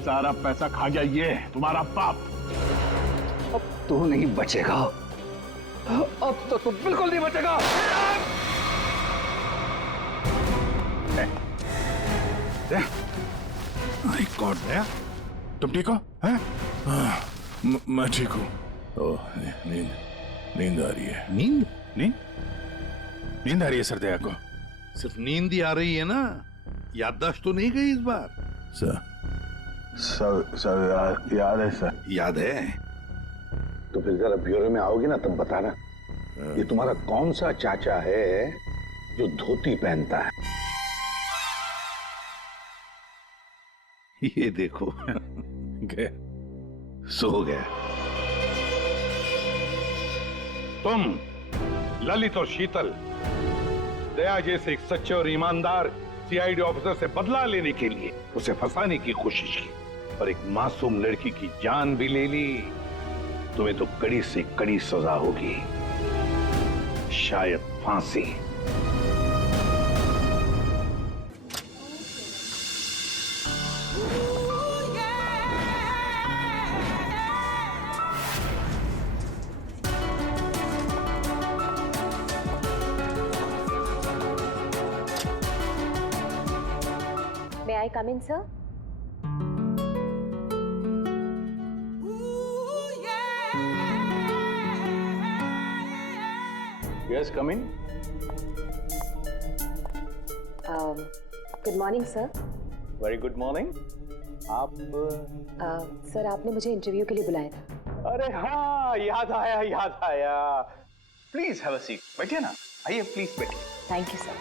सारा पैसा खा गया ये तुम्हारा बाप। अब तू नहीं बचेगा, अब तो तू बिल्कुल नहीं बचेगा। माय गॉड, दया, तुम ठीक हो? मैं ठीक हूँ। नींद आ रही है। नींद? नींद आ रही है सर दया को। सिर्फ नींद ही आ रही है ना, याददाश्त तो नहीं गई इस बार? सर याद है सर। याद है तो फिर जरा ब्यूरो में आओगे ना, तब बताना ये तुम्हारा कौन सा चाचा है जो धोती पहनता है। ये देखो गया, सो गया। तुम ललित और शीतल दया जैसे एक सच्चे और ईमानदार सीआईडी ऑफिसर से बदला लेने के लिए उसे फंसाने की कोशिश की और एक मासूम लड़की की जान भी ले ली। तुम्हें तो कड़ी से कड़ी सजा होगी, शायद फांसी। May I come in, sir? Yes, come in. Good morning, sir. Very good morning. आप सर, आपने मुझे इंटरव्यू के लिए बुलाया था। अरे हाँ, याद आया। Please have a seat. बैठिए ना, आइए प्लीज बैठिए। Thank you sir.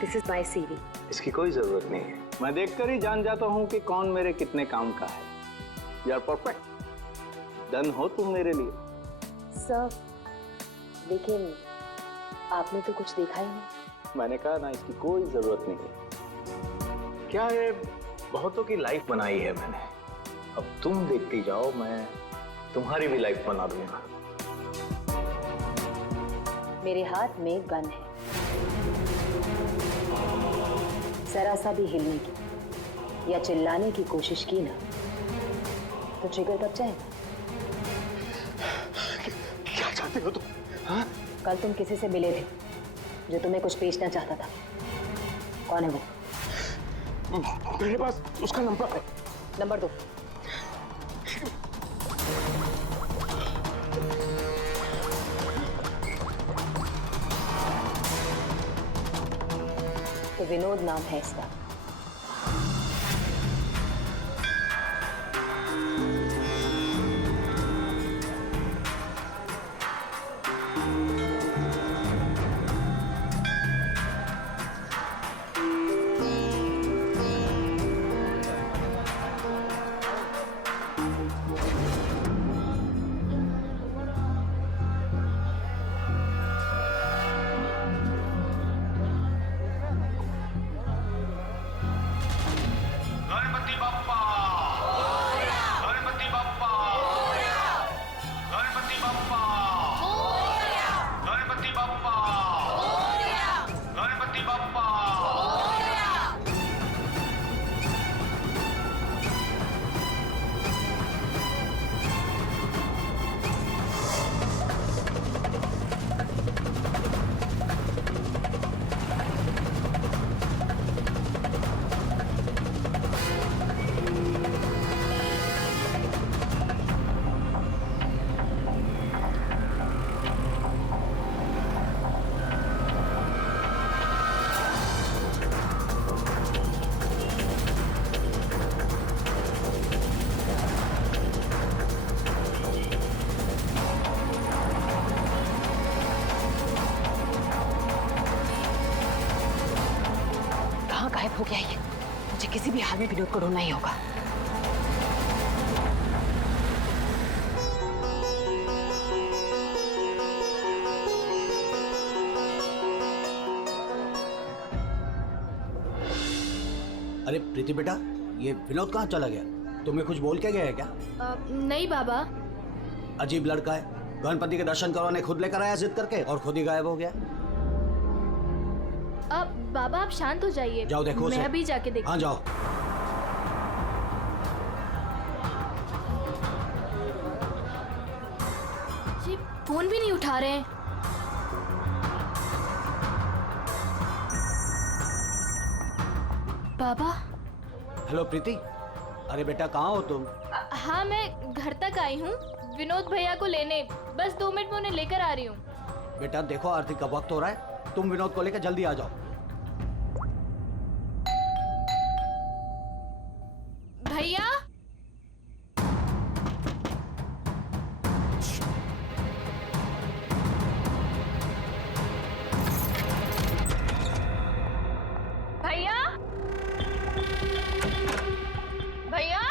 This is my CV. इसकी कोई जरूरत नहीं है, मैं देखकर ही जान जाता हूँ कि कौन मेरे कितने काम का है। यू आर परफेक्ट, डन हो तुम मेरे लिए। सर, लेकिन आपने तो कुछ देखा ही नहीं। मैंने कहा ना, इसकी कोई जरूरत नहीं है। क्या है, बहुतों की लाइफ बनाई है मैंने, अब तुम देखती जाओ, मैं तुम्हारी भी लाइफ बना दूंगा। मेरे हाथ में गन है, जरा सा भी हिलने की या चिल्लाने की कोशिश की ना तो ट्रिगर दब जाएगा। क्या चाहते हो तुम? हाँ? कल तुम किसी से मिले थे जो तुम्हें कुछ बेचना चाहता था। कौन है वो? मेरे पास उसका नंबर है। नंबर दो। तो विनोद नाम है इसका। हो गया ये, मुझे किसी भी हाल में विनोद को ढूंढना ही होगा। अरे प्रीति बेटा, ये विनोद कहाँ चला गया? तुम्हें कुछ बोल के गया है क्या? नहीं बाबा। अजीब लड़का है, गणपति के दर्शन करवाने खुद लेकर आया जिद करके और खुद ही गायब हो गया। अब बाबा आप शांत हो जाइए। जाओ देखो मैं अभी जाके देखती हूँ। हाँ जाओ। जी फोन भी नहीं उठा रहे हैं। बाबा। हेलो प्रीति, अरे बेटा कहाँ हो तुम? हाँ मैं घर तक आई हूँ विनोद भैया को लेने, बस 2 मिनट में उन्हें लेकर आ रही हूँ। बेटा देखो आरती का वक्त हो रहा है, तुम विनोद को लेकर जल्दी आ जाओ। भैया। भैया। भैया।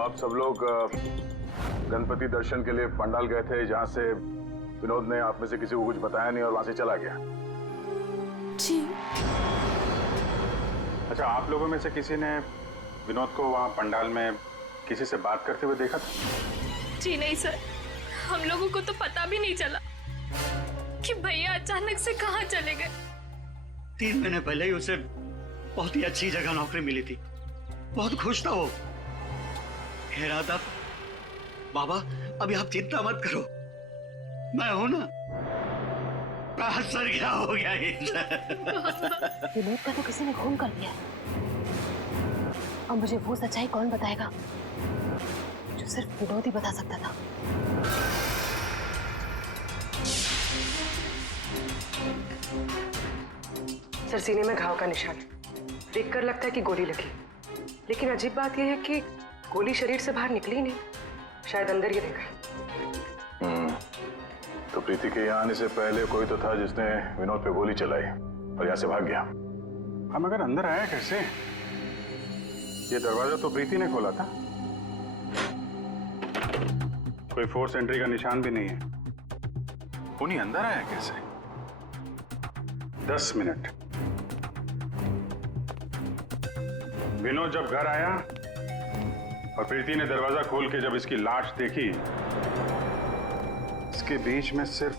आप सब लोग गणपति दर्शन के लिए पंडाल गए थे, जहां से विनोद ने आप में से किसी को कुछ बताया नहीं और वहां से चला गया। जी। अच्छा, आप लोगों में से किसी ने विनोद को वहां पंडाल में किसी से बात करते हुए देखा था? जी नहीं सर, हम लोगों को तो पता भी नहीं चला कि भैया अचानक से कहाँ चले गए। 3 महीने पहले ही उसे बहुत ही अच्छी जगह नौकरी मिली थी, बहुत खुश था वो। कह रहा था बाबा अभी आप चिंता मत करो, मैं हूं ना। सर क्या हो गया? विनोद का तो किसी ने खून कर दिया। अब मुझे वो सच्चाई कौन बताएगा जो सिर्फ विनोद ही बता सकता था। सर सीने में घाव का निशान है, देखकर लगता है कि गोली लगी, लेकिन अजीब बात यह है कि गोली शरीर से बाहर निकली नहीं, शायद अंदर ही रह गई। तो प्रीति के यहाँ आने से पहले कोई तो था जिसने विनोद पे गोली चलाई और यहाँ से भाग गया। हम अगर अंदर आया कैसे? ये दरवाजा तो प्रीति ने खोला था। कोई फोर्स एंट्री का निशान भी नहीं है। उन्हीं अंदर आया कैसे? 10 मिनट। विनोद जब घर आया और प्रीति ने दरवाजा खोल के जब इसकी लाश देखी, इसके बीच में सिर्फ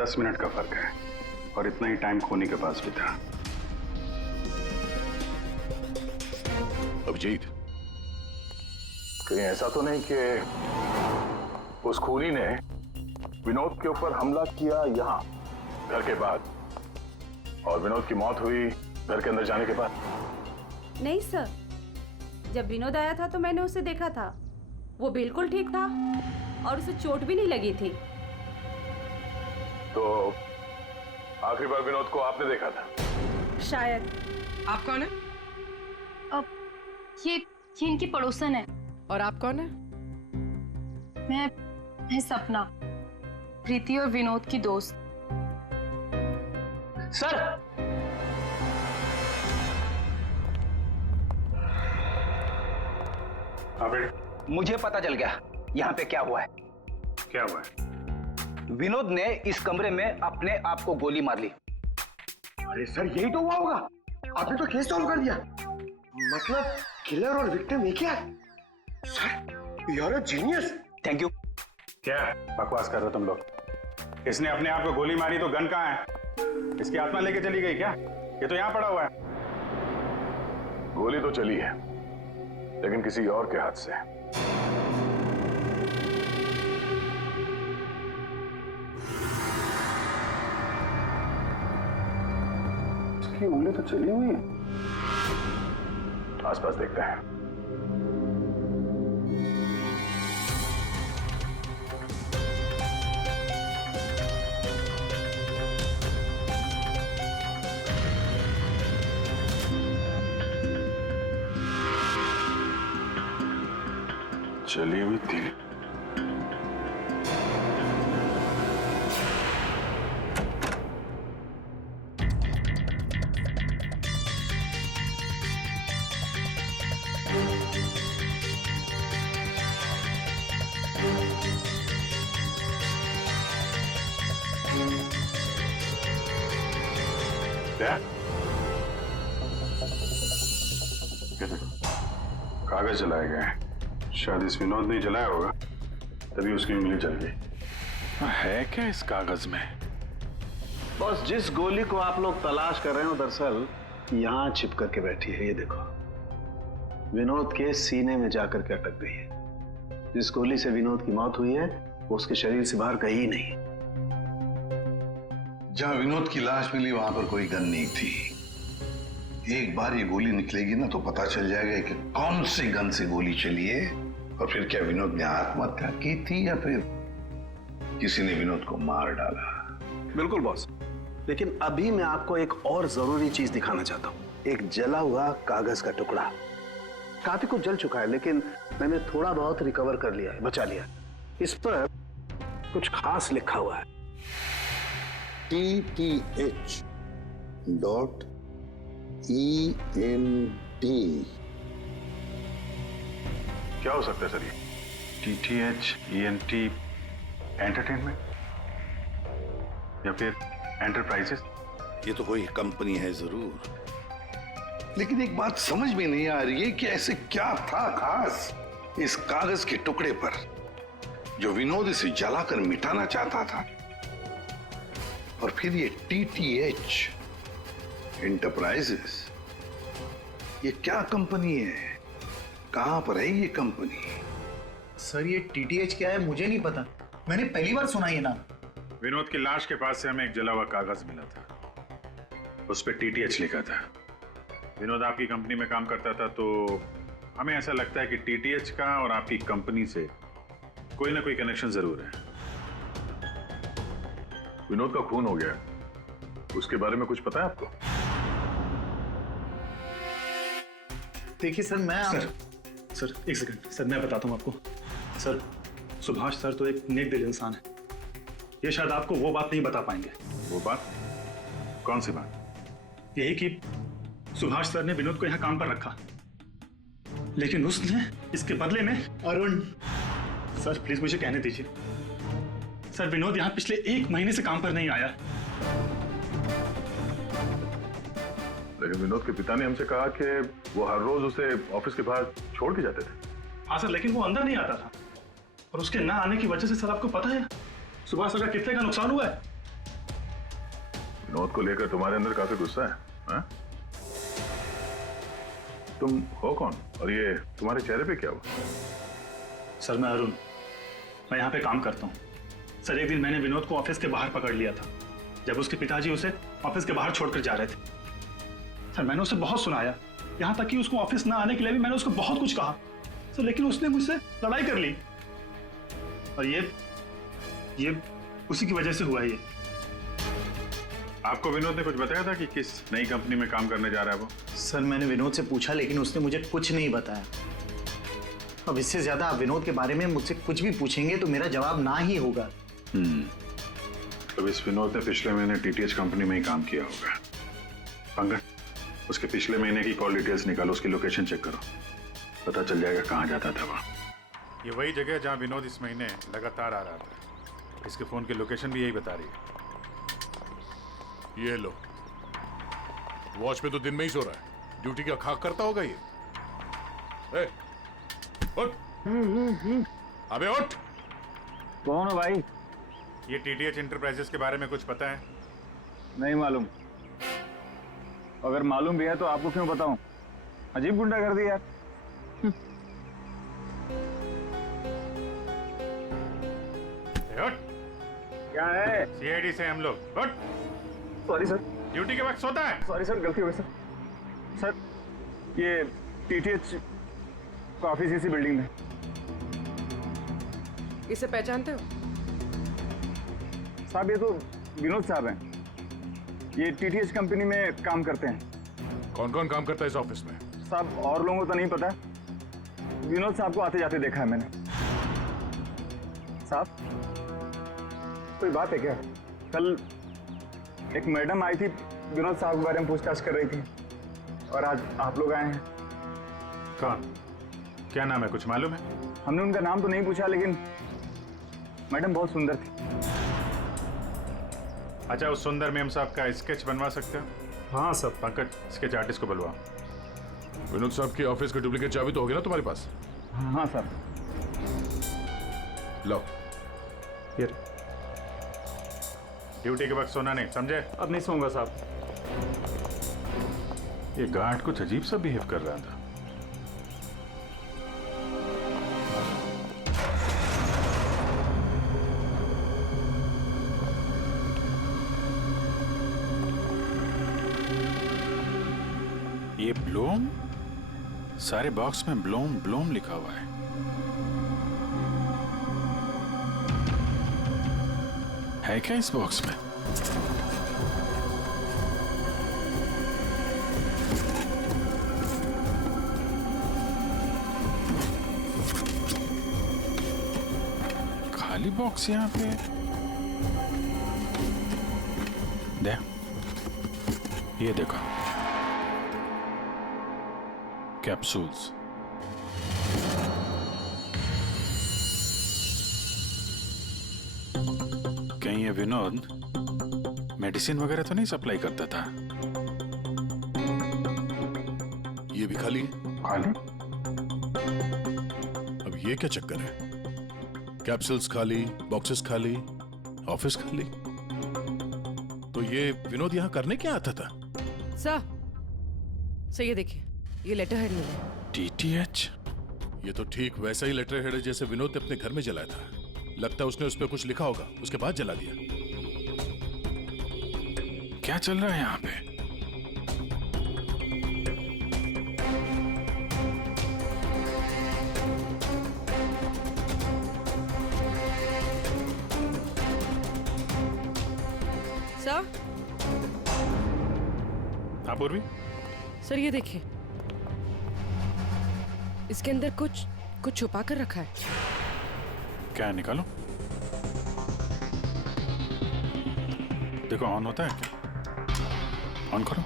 10 मिनट का फर्क है और इतना ही टाइम खोनी के पास भी था। अभिजीत, कहीं ऐसा तो नहीं कि उस खूनी ने विनोद के ऊपर हमला किया यहाँ घर के बाद और विनोद की मौत हुई घर के अंदर जाने के बाद? नहीं सर, जब विनोद आया था तो मैंने उसे देखा था, वो बिल्कुल ठीक था और उसे चोट भी नहीं लगी थी। तो आखिरी बार विनोद को आपने देखा था? शायद। आप कौन है? अब ये इनकी पड़ोसन है। और आप कौन है? मैं सपना, प्रीति और विनोद की दोस्त। सर, मुझे पता चल गया यहाँ पे क्या हुआ है। क्या हुआ है? विनोद ने इस कमरे में अपने आप को गोली मार ली। अरे सर, यही तो हुआ होगा। आपने तो केस सॉल्व कर दिया। मतलब किलर और विक्टिम एक ही है। Sir, you are a genius. Thank you. क्या बकवास कर रहे हो तुम लोग? इसने अपने आप को गोली मारी तो गन कहाँ है? इसकी आत्मा लेके चली गई क्या? ये तो यहाँ पड़ा हुआ है। गोली तो चली है, लेकिन किसी और के हाथ से। इसकी उंगली तो चली हुई है। आसपास देखते हैं। चली हुई थी। क्या? कागज जलाए गए हैं। शायद इस विनोद ने जलाया होगा, तभी उसकी उंगली जल गई। है क्या इस कागज में? बॉस, जिस गोली को आप लोग तलाश कर रहे हो दरअसल यहाँ छिप करके बैठी है। ये देखो, विनोद के सीने में जाकर के अटक गई है। जिस गोली से विनोद की मौत हुई है वो उसके शरीर से बाहर कहीं नहीं। जहां विनोद की लाश मिली वहां पर कोई गन नहीं थी। एक बार ये गोली निकलेगी ना तो पता चल जाएगा कि कौन सी गन से गोली चली है और फिर क्या विनोद ने आत्महत्या की थी या फिर किसी ने विनोद को मार डाला। बिल्कुल बॉस, लेकिन अभी मैं आपको एक और जरूरी चीज दिखाना चाहता हूँ। एक जला हुआ कागज का टुकड़ा। काफी कुछ जल चुका है लेकिन मैंने थोड़ा बहुत रिकवर कर लिया है, बचा लिया। इस पर कुछ खास लिखा हुआ है। TTH.ENT। क्या हो सकता है सर ये? TTH.ENT एंटरटेनमेंट या फिर एंटरप्राइजेस? ये तो कोई कंपनी है जरूर, लेकिन एक बात समझ में नहीं आ रही है कि ऐसे क्या था खास इस कागज के टुकड़े पर जो विनोद इसे जलाकर मिटाना चाहता था। और फिर ये TTH एंटरप्राइजेस, ये क्या कंपनी है? कहां पर है ये कंपनी? सर, ये TTH क्या है मुझे नहीं पता, मैंने पहली बार सुना ये नाम। विनोद की लाश के पास से हमें एक जला हुआ कागज मिला था, उस पर TTH लिखा था। विनोद आपकी कंपनी में काम करता था, तो हमें ऐसा लगता है कि TTH का और आपकी कंपनी से कोई ना कोई कनेक्शन जरूर है। विनोद का खून हो गया, उसके बारे में कुछ पता है आपको? देखिए सर, मैं सर एक सेकंड सर, मैं बताता हूँ आपको। सर सुभाष सर तो एक नेक दिल इंसान है, ये शायद आपको वो बात नहीं बता पाएंगे। वो बात? कौन सी बात? यही कि सुभाष सर ने विनोद को यहाँ काम पर रखा, लेकिन उसने इसके बदले में अरुण। सर प्लीज मुझे कहने दीजिए। सर विनोद यहाँ पिछले 1 महीने से काम पर नहीं आया। लेकिन विनोद के पिता ने हमसे कहा कि वो हर रोज उसे ऑफिस के बाहर छोड़ के जाते थे। हाँ सर, लेकिन वो अंदर नहीं आता था, और उसके ना आने की वजह से सर आपको पता है सुभाष सर का कितने का नुकसान हुआ है। विनोद को लेकर तुम्हारे अंदर काफी गुस्सा है, हाँ? तुम हो कौन और ये तुम्हारे चेहरे पे क्या हुआ? सर मैं अरुण, मैं यहाँ पे काम करता हूँ। सर एक दिन मैंने विनोद को ऑफिस के बाहर पकड़ लिया था, जब उसके पिताजी उसे ऑफिस के बाहर छोड़कर जा रहे थे। सर मैंने उसे बहुत सुनाया, यहाँ तक कि उसको ऑफिस ना आने के लिए भी मैंने उसको बहुत कुछ कहा सर, लेकिन उसने मुझसे लड़ाई कर ली, और ये उसी की वजह से हुआ है। ये आपको विनोद ने कुछ बताया था कि किस नई कंपनी में काम करने जा रहा है वो? सर मैंने विनोद से पूछा, लेकिन उसने मुझे कुछ नहीं बताया। अब इससे ज्यादा आप विनोद के बारे में मुझसे कुछ भी पूछेंगे तो मेरा जवाब ना ही होगा। तो इस विनोद ने पिछले महीने टीटीएच कंपनी में ही काम किया होगा। पंकज, उसके पिछले महीने की कॉल डिटेल्स निकालो, उसकी लोकेशन चेक करो, पता चल जाएगा कहाँ जाता था वहाँ। ये वही जगह जहाँ विनोद इस महीने लगातार आ रहा था। इसके फोन की लोकेशन भी यही बता रही है। ये लो, वॉच पे तो दिन में ही सो रहा है, ड्यूटी का खाक करता होगा ये। ए, उठ। अबे उठ। कौन हो भाई? ये टीटीएच इंटरप्राइजेस के बारे में कुछ पता है? नहीं मालूम। अगर मालूम भी है तो आपको क्यों बताऊं? अजीब गुंडा कर दी यार। उठ। क्या है? सीआईडी से हम लोग। उठ। Sorry sir. ड्यूटी के वक्त सोता है? सॉरी सर, गलती हो गई सर। सर ये टीटीएच का ऑफिस इसी बिल्डिंग में। इसे पहचानते हो? साहब ये तो विनोद साहब हैं, ये टीटीएच कंपनी में काम करते हैं। कौन कौन काम करता है इस ऑफिस में? साहब और लोगों को तो नहीं पता, विनोद साहब को आते जाते देखा है मैंने। साहब कोई बात है क्या? कल एक मैडम आई थी, विनोद साहब के बारे में पूछताछ कर रही थी, और आज आप लोग आए हैं। कौन? क्या नाम है, कुछ मालूम है? हमने उनका नाम तो नहीं पूछा, लेकिन मैडम बहुत सुंदर थी। अच्छा, उस सुंदर मैम साहब का स्केच बनवा सकते हो? हाँ सर। पंकज, स्केच आर्टिस्ट को बुलवाओ। विनोद साहब की ऑफिस की डुप्लीकेट चाबी तो होगी ना तुम्हारे पास? हाँ सर। लो। ड्यूटी के वक्त सोना नहीं, समझे? अब नहीं सोऊंगा साहब। ये गार्ड कुछ अजीब सा बिहेव कर रहा था। ये ब्लूम, सारे बॉक्स में ब्लूम ब्लूम लिखा हुआ है। है क्या इस बॉक्स में? खाली बॉक्स यहाँ पे। दे, ये देखो, कैप्सूल्स। कहीं ये विनोद मेडिसिन वगैरह तो नहीं सप्लाई करता था? ये भी खाली है। खाली? अब ये क्या चक्कर है? कैप्सूल्स खाली, बॉक्सेस खाली, ऑफिस खाली। तो ये विनोद यहाँ करने क्या आता था? सर ये देखिए, ये लेटर हेड मिला। टीटीएच? ये तो ठीक वैसा ही लेटर हेड है जैसे विनोद ने अपने घर में जलाया था। लगता है उसने उस पर कुछ लिखा होगा, उसके बाद जला दिया। क्या चल रहा है यहाँ पे? सर। हाँ पूर्वी? सर ये देखिए, इसके अंदर कुछ छुपा कर रखा है। क्या है, निकालो। देखो ऑन होता है क्या? ऑन करो।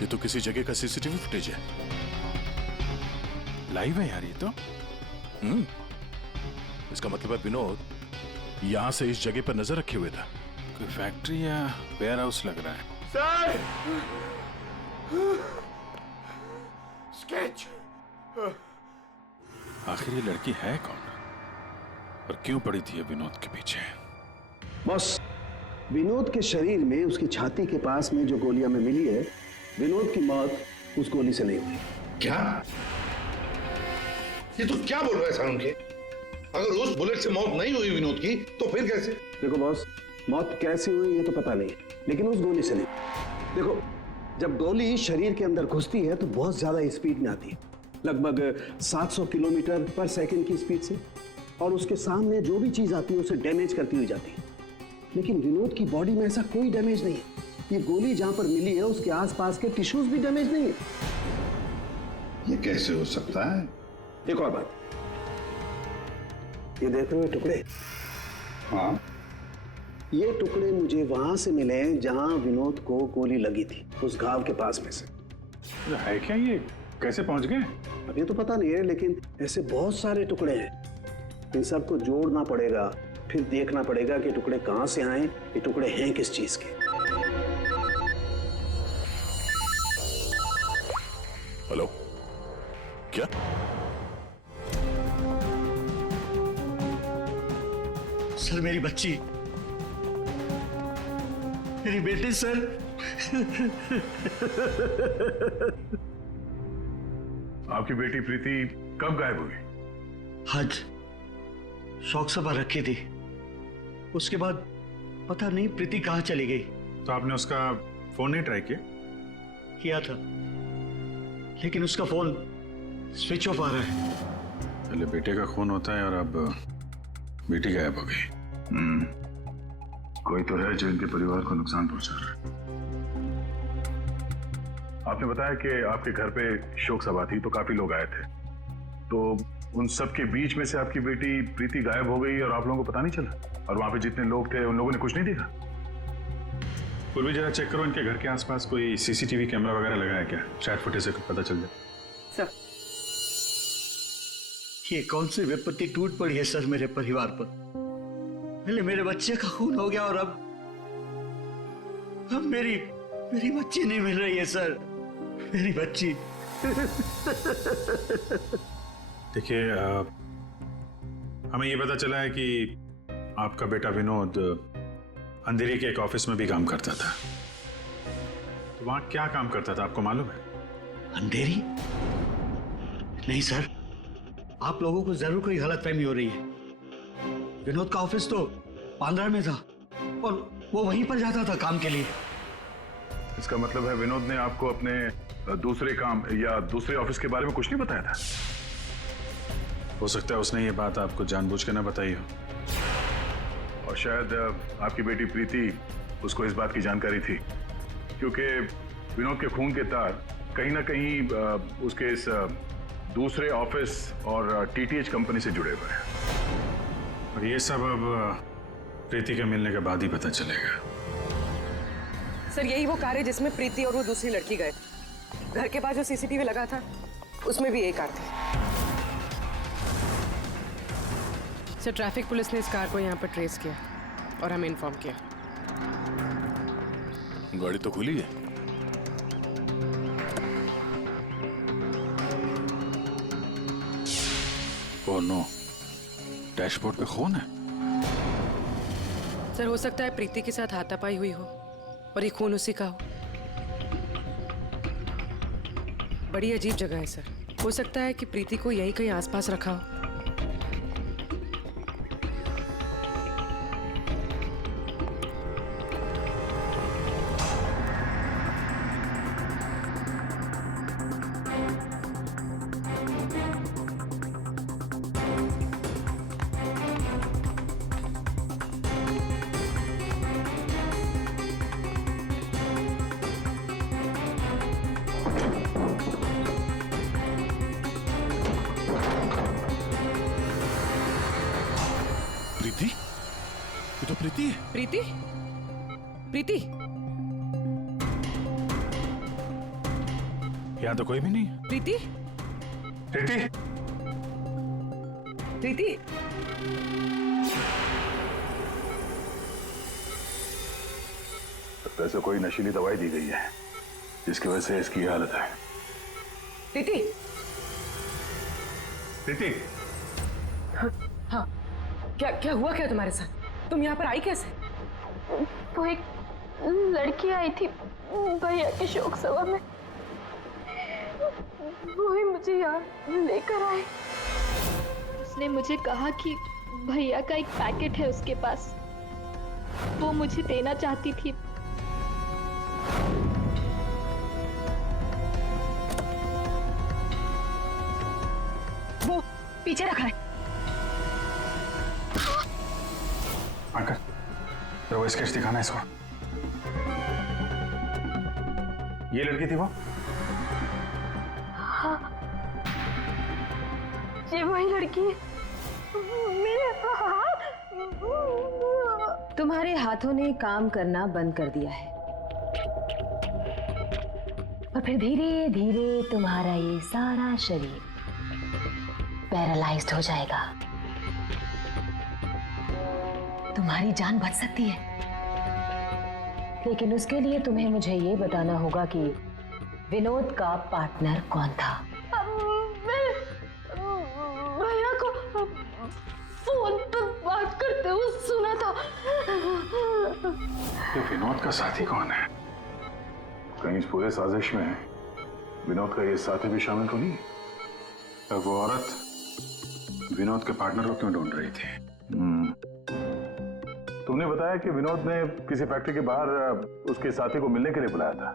ये तो किसी जगह का सीसीटीवी फुटेज है। लाइव है यार ये तो। इसका मतलब है विनोद यहां से इस जगह पर नजर रखे हुए था। कोई फैक्ट्री या वेयर हाउस लग रहा है। सर! स्केच! आखिर ये लड़की है कौन और क्यों पड़ी थी ये विनोद के पीछे? बॉस, विनोद के शरीर में उसकी छाती के पास में जो गोलियां में मिली है, विनोद की मौत उस गोली से नहीं हुई। क्या? ये तो क्या बोल रहा है सारुण के? अगर उस बुलेट से मौत नहीं हुई विनोद की तो फिर कैसे? देखो बॉस, मौत कैसे हुई ये तो पता नहीं, लेकिन उस गोली से नहीं। देखो, जब गोली शरीर के अंदर घुसती है तो बहुत ज्यादा स्पीड में आती है, लगभग 700 किलोमीटर पर सेकंड की स्पीड से, और उसके सामने जो भी चीज आती है उसे डैमेज करती हुई जाती है। लेकिन विनोद की बॉडी में ऐसा कोई डैमेज नहीं है। ये गोली जहां पर मिली है उसके आसपास के टिश्यूज भी डैमेज नहीं है। ये कैसे हो सकता है? एक और बात, ये देख रहे हो टुकड़े? हाँ, ये टुकड़े मुझे वहां से मिले जहां विनोद को गोली लगी थी, उस घाव के पास में से। है क्या ये? कैसे पहुंच गए? अब ये तो पता नहीं है, लेकिन ऐसे बहुत सारे टुकड़े हैं। इन सबको जोड़ना पड़ेगा, फिर देखना पड़ेगा कि टुकड़े कहां से आए, ये टुकड़े हैं किस चीज के। हेलो, क्या? सर मेरी बच्ची, मेरी बेटी सर। आपकी बेटी प्रीति कब गायब हुई? हज शौक सभा रखी थी, उसके बाद पता नहीं प्रीति कहाँ चली गई। तो आपने उसका फोन नहीं ट्राई किया? किया था, लेकिन उसका फोन स्विच ऑफ आ रहा है। पहले बेटे का खून होता है और अब बेटी गायब हो गई। कोई तो है जो इनके परिवार को नुकसान पहुंचा रहा है। आपने बताया कि आपके घर पे शोक सभा थी तो काफी लोग आए थे, तो उन सब के बीच में से आपकी बेटी प्रीति गायब हो गई और आप लोगों को पता नहीं चला? और वहां पे जितने लोग थे उन लोगों ने कुछ नहीं देखा? पूर्वी जरा चेक करो, इनके घर के आसपास कोई सीसीटीवी कैमरा वगैरह लगा है क्या? शायद फुटेज से कुछ पता चल जाए। सर, ये कौन सी विपत्ति टूट पड़ी है सर मेरे परिवार पर? पहले मेरे बच्चे का खून हो गया और अब मेरी बच्ची नहीं मिल रही है सर, मेरी बच्ची। देखिए, हमें ये पता चला है कि आपका बेटा विनोद अंधेरी के एक ऑफिस में भी काम करता था। तो वहां क्या काम करता था आपको मालूम है? अंधेरी? नहीं सर, आप लोगों को जरूर कोई गलतफहमी हो रही है। विनोद का ऑफिस तो बांद्रा में था और वो वहीं पर जाता था काम के लिए। इसका मतलब है विनोद ने आपको अपने दूसरे काम या दूसरे ऑफिस के बारे में कुछ नहीं बताया था? हो सकता है उसने ये बात आपको जानबूझ के ना बताई हो, और शायद आपकी बेटी प्रीति उसको इस बात की जानकारी थी, क्योंकि विनोद के खून के तार कहीं ना कहीं उसके इस दूसरे ऑफिस और टीटीएच कंपनी से जुड़े हुए हैं। और ये सब अब प्रीति के मिलने के बाद ही पता चलेगा। सर, यही वो कार है जिसमें प्रीति और वो दूसरी लड़की गए। घर के पास जो सीसीटीवी लगा था उसमें भी यही कार थी। सर, ट्रैफिक पुलिस ने इस कार को यहाँ पर ट्रेस किया और हमें इन्फॉर्म किया। गाड़ी तो खुली है। ओह नो, डैशबोर्ड पे खून है। सर, हो सकता है प्रीति के साथ हाथापाई हुई हो और ये खून उसी का हो। बड़ी अजीब जगह है सर, हो सकता है कि प्रीति को यहीं कहीं आसपास रखा हो। ये तो प्रीति है। प्रीति? प्रीति? यहाँ तो कोई भी नहीं है। प्रीति? प्रीति? प्रीति? वैसे कोई नशीली दवाई दी गई है जिसकी वजह से इसकी हालत है। प्रीति? प्रीति? हाँ, क्या हुआ क्या तुम्हारे साथ? तुम यहाँ पर आई कैसे? वो एक लड़की आई थी भैया के शोक सभा में, वो ही मुझे यहाँ लेकर आए। उसने मुझे कहा कि भैया का एक पैकेट है उसके पास, वो मुझे देना चाहती थी। वो पीछे रखा है। आकर तो वो स्केच दिखाना इसको। ये लड़की थी वो? हाँ, ये वही लड़की है। मेरे हाथ। तुम्हारे हाथों ने काम करना बंद कर दिया है और फिर धीरे धीरे तुम्हारा ये सारा शरीर पैरालाइज्ड हो जाएगा। तुम्हारी जान बच सकती है, लेकिन उसके लिए तुम्हें मुझे ये बताना होगा कि विनोद का पार्टनर कौन था। भैया को फोन पर बात करते हुए सुना था। ये विनोद का साथी कौन है? कहीं इस पूरे साजिश में विनोद का ये साथी भी शामिल तो नहीं? और वो औरत विनोद के पार्टनर को क्यों ढूंढ रही थी? तुमने बताया कि विनोद ने किसी फैक्ट्री के बाहर उसके साथी को मिलने के लिए बुलाया था।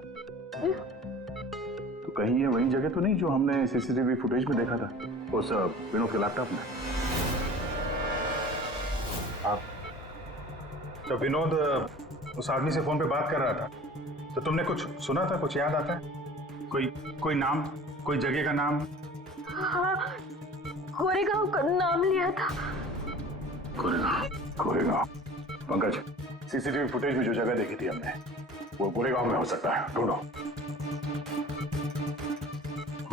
तो कहीं ये वही जगह तो नहीं जो हमने सीसीटीवी फुटेज में देखा था उस विनोद के लैपटॉप में? आप तो विनोद उस आदमी से फोन पे बात कर रहा था, तो तुमने कुछ सुना था? कुछ याद आता है? कोई नाम, कोई जगह का नाम? हाँ, गोरेगांव का नाम लिया था। गोरेगांव। पंकज, सीसीटीवी फुटेज में जो जगह देखी थी हमने वो गोरेगांव में हो सकता है, ढूंढो।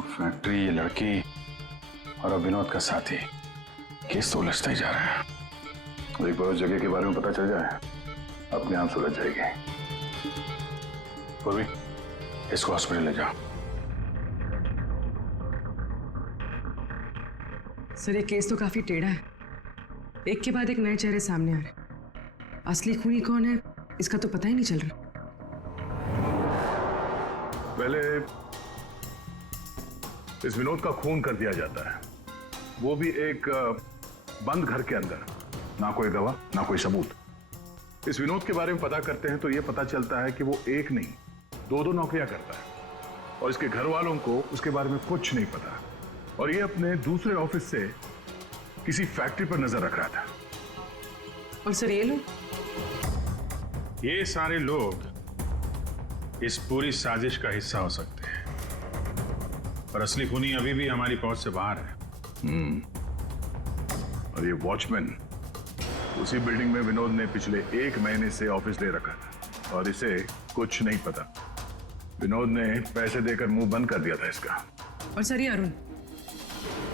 फैक्ट्री, ये लड़की और अब विनोद का साथी, केस तो उलझता ही जा रहा है। एक बार उस जगह के बारे में पता चल जाए अपने आप सुलझ जाएगी। पूर्वी, इसको हॉस्पिटल ले जाओ। सर, ये केस तो काफी टेढ़ा है। एक के बाद एक नए चेहरे सामने आ रहे हैं। असली खूनी कौन है इसका तो पता ही नहीं चल रहा। पहले इस विनोद का खून कर दिया जाता है, वो भी एक बंद घर के अंदर। ना कोई गवाह, ना कोई सबूत। इस विनोद के बारे में पता करते हैं तो यह पता चलता है कि वो एक नहीं, दो नौकरियां करता है और इसके घर वालों को उसके बारे में कुछ नहीं पता। और ये अपने दूसरे ऑफिस से किसी फैक्ट्री पर नजर रख रहा था। और सर, ये लोग, ये सारे लोग इस पूरी साजिश का हिस्सा हो सकते हैं, पर असली खूनी अभी भी हमारी पहुंच से बाहर है। और ये वॉचमैन उसी बिल्डिंग में विनोद ने पिछले 1 महीने से ऑफिस ले रखा था और इसे कुछ नहीं पता। विनोद ने पैसे देकर मुंह बंद कर दिया था इसका। और सर, ये अरुण,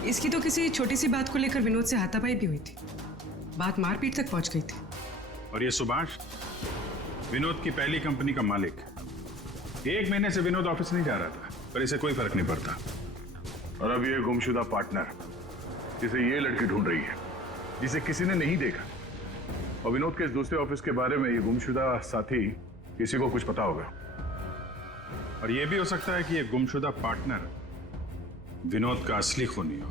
इसकी तो किसी छोटी सी बात को लेकर विनोद से हाथापाई भी हुई थी। बात मारपीट तक पहुंच गई थी। और ये सुभाष, विनोद की पहली कंपनी का मालिक, 1 महीने से विनोद ऑफिस नहीं जा रहा था, पर इसे कोई फर्क नहीं पड़ता। और अब ये गुमशुदा पार्टनर जिसे ये लड़की ढूंढ रही है, जिसे किसी ने नहीं देखा, और विनोद के इस दूसरे ऑफिस के बारे में ये गुमशुदा साथी किसी को कुछ पता होगा। और ये भी हो सकता है कि ये गुमशुदा पार्टनर विनोद का असली खूनी हो।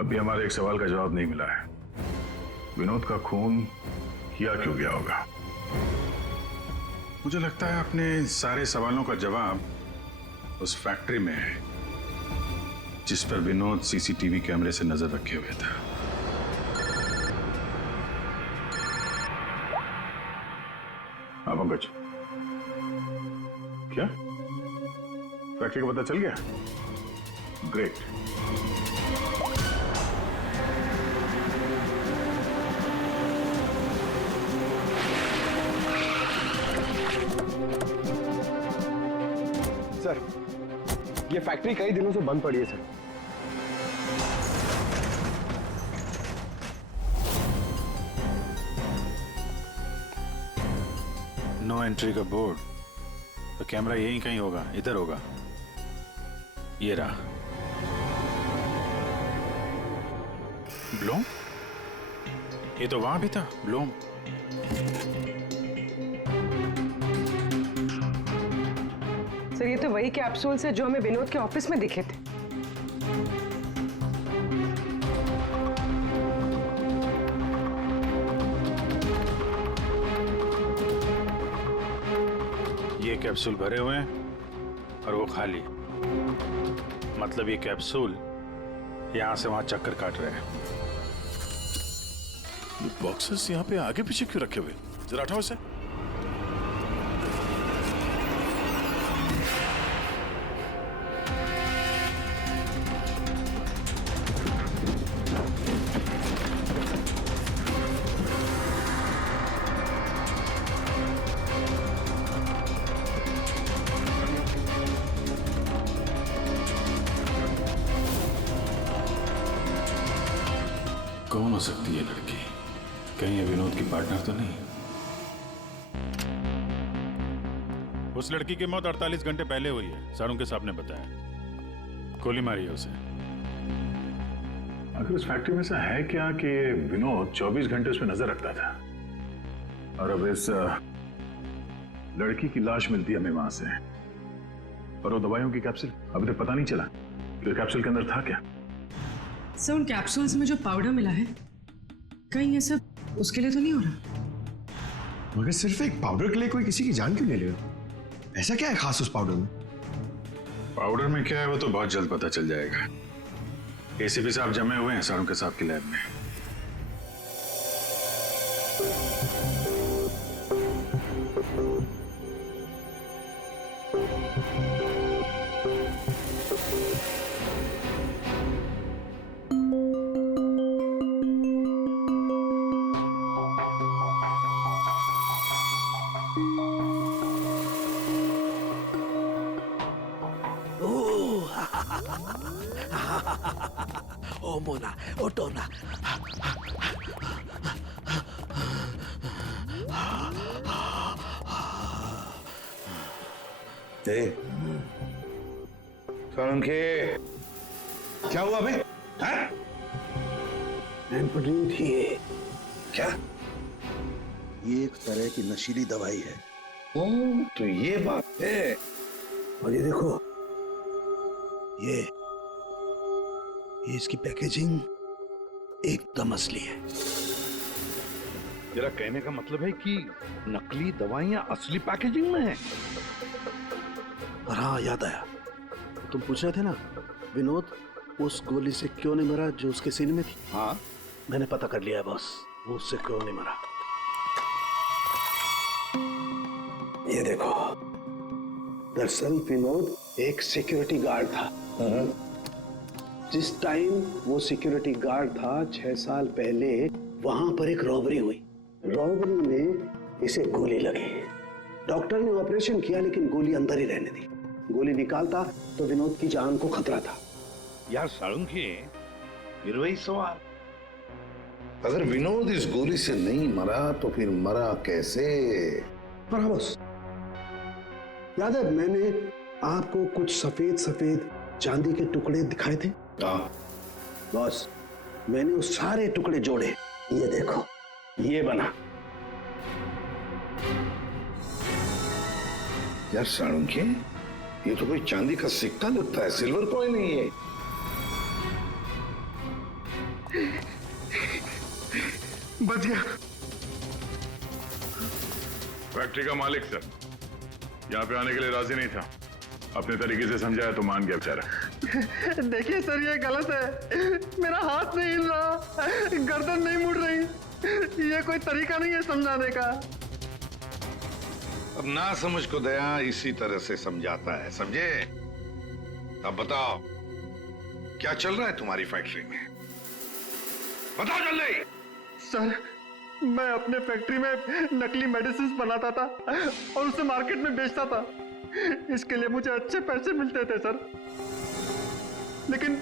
अभी हमारे एक सवाल का जवाब नहीं मिला है। विनोद का खून किया क्यों गया होगा? मुझे लगता है अपने सारे सवालों का जवाब उस फैक्ट्री में है जिस पर विनोद सीसीटीवी कैमरे से नजर रखे हुए था। हाँ पंकज, क्या फैक्ट्री का पता चल गया? ग्रेट। सर, ये फैक्ट्री कई दिनों से बंद पड़ी है सर। नो एंट्री का बोर्ड, तो कैमरा यहीं कहीं होगा, इधर होगा। ये रहा। ब्लूम? ये तो वहां भी था, ब्लूम। सर ये तो वही कैप्सूल्स है जो हमें विनोद के ऑफिस में दिखे थे। ये कैप्सूल भरे हुए हैं और वो खाली। मतलब ये कैप्सूल यहां से वहां चक्कर काट रहे हैं। ये बॉक्सेस यहाँ पे आगे पीछे क्यों रखे हुए? जरा हटाओ इसे। कौन हो सकती है लड़की? कहीं ये विनोद की पार्टनर तो नहीं? उस लड़की की मौत 48 घंटे पहले हुई है, साळुंके साहब ने बताया। गोली मारी है उसे। आखिर उस फैक्ट्री में ऐसा है क्या कि विनोद 24 घंटे उसमें नजर रखता था? और अब इस लड़की की लाश मिलती है हमें वहां से, और वो दवाइयों की कैप्सूल अभी तक पता नहीं चला कि कैप्सूल के अंदर था क्या। सर उन कैप्सूल्स में जो पाउडर मिला है, कहीं ये सब उसके लिए तो नहीं हो रहा? मगर सिर्फ एक पाउडर के लिए कोई किसी की जान क्यों ले ले? ऐसा क्या है खास उस पाउडर में? पाउडर में क्या है वो तो बहुत जल्द पता चल जाएगा। एसीपी साहब जमे हुए हैं साळुंके साहब की लैब में। ओ मोना, ओ टोना। साळुंके, क्या हुआ बे? पड़ी थी ये। क्या? ये एक तरह की नशीली दवाई है। ओ, तो ये बात है। और ये देखो, ये इसकी पैकेजिंग एकदम असली है। तेरा कहने का मतलब है कि नकली दवाइयां असली पैकेजिंग में हैं? और हाँ, याद आया, तुम पूछ रहे थे ना विनोद उस गोली से क्यों नहीं मरा जो उसके सीने में थी। हाँ, मैंने पता कर लिया है बॉस, वो उससे क्यों नहीं मरा। ये देखो, दरअसल विनोद एक सिक्योरिटी गार्ड था। जिस टाइम वो सिक्योरिटी गार्ड था 6 साल पहले वहां पर एक रॉबरी हुई। रॉबरी में इसे गोली लगी। डॉक्टर ने ऑपरेशन किया लेकिन गोली अंदर ही रहने दी। गोली निकालता तो विनोद की जान को खतरा था। यार साळुंके, फिर वही सवाल, अगर विनोद इस गोली से नहीं मरा तो फिर मरा कैसे? पर बस याद है, मैंने आपको कुछ सफेद सफेद चांदी के टुकड़े दिखाए थे। बस मैंने उस सारे टुकड़े जोड़े, ये देखो, ये बना। यार साळुंके, ये तो कोई चांदी का सिक्का लगता है, सिल्वर कॉइन नहीं है। बच गया। फैक्ट्री का मालिक सर यहाँ पे आने के लिए राजी नहीं था। अपने तरीके से समझाया तो मान गया बेचारा। देखिए सर, ये गलत है। मेरा हाथ नहीं हिल रहा, गर्दन नहीं मुड़ रही। ये कोई तरीका नहीं है समझाने का। अब ना समझ को दया इसी तरह से समझाता है, समझे? अब बताओ, क्या चल रहा है तुम्हारी फैक्ट्री में? बताओ जल्दी। सर, मैं अपने फैक्ट्री में नकली मेडिसिन बनाता था और उसे मार्केट में बेचता था। इसके लिए मुझे अच्छे पैसे मिलते थे सर, लेकिन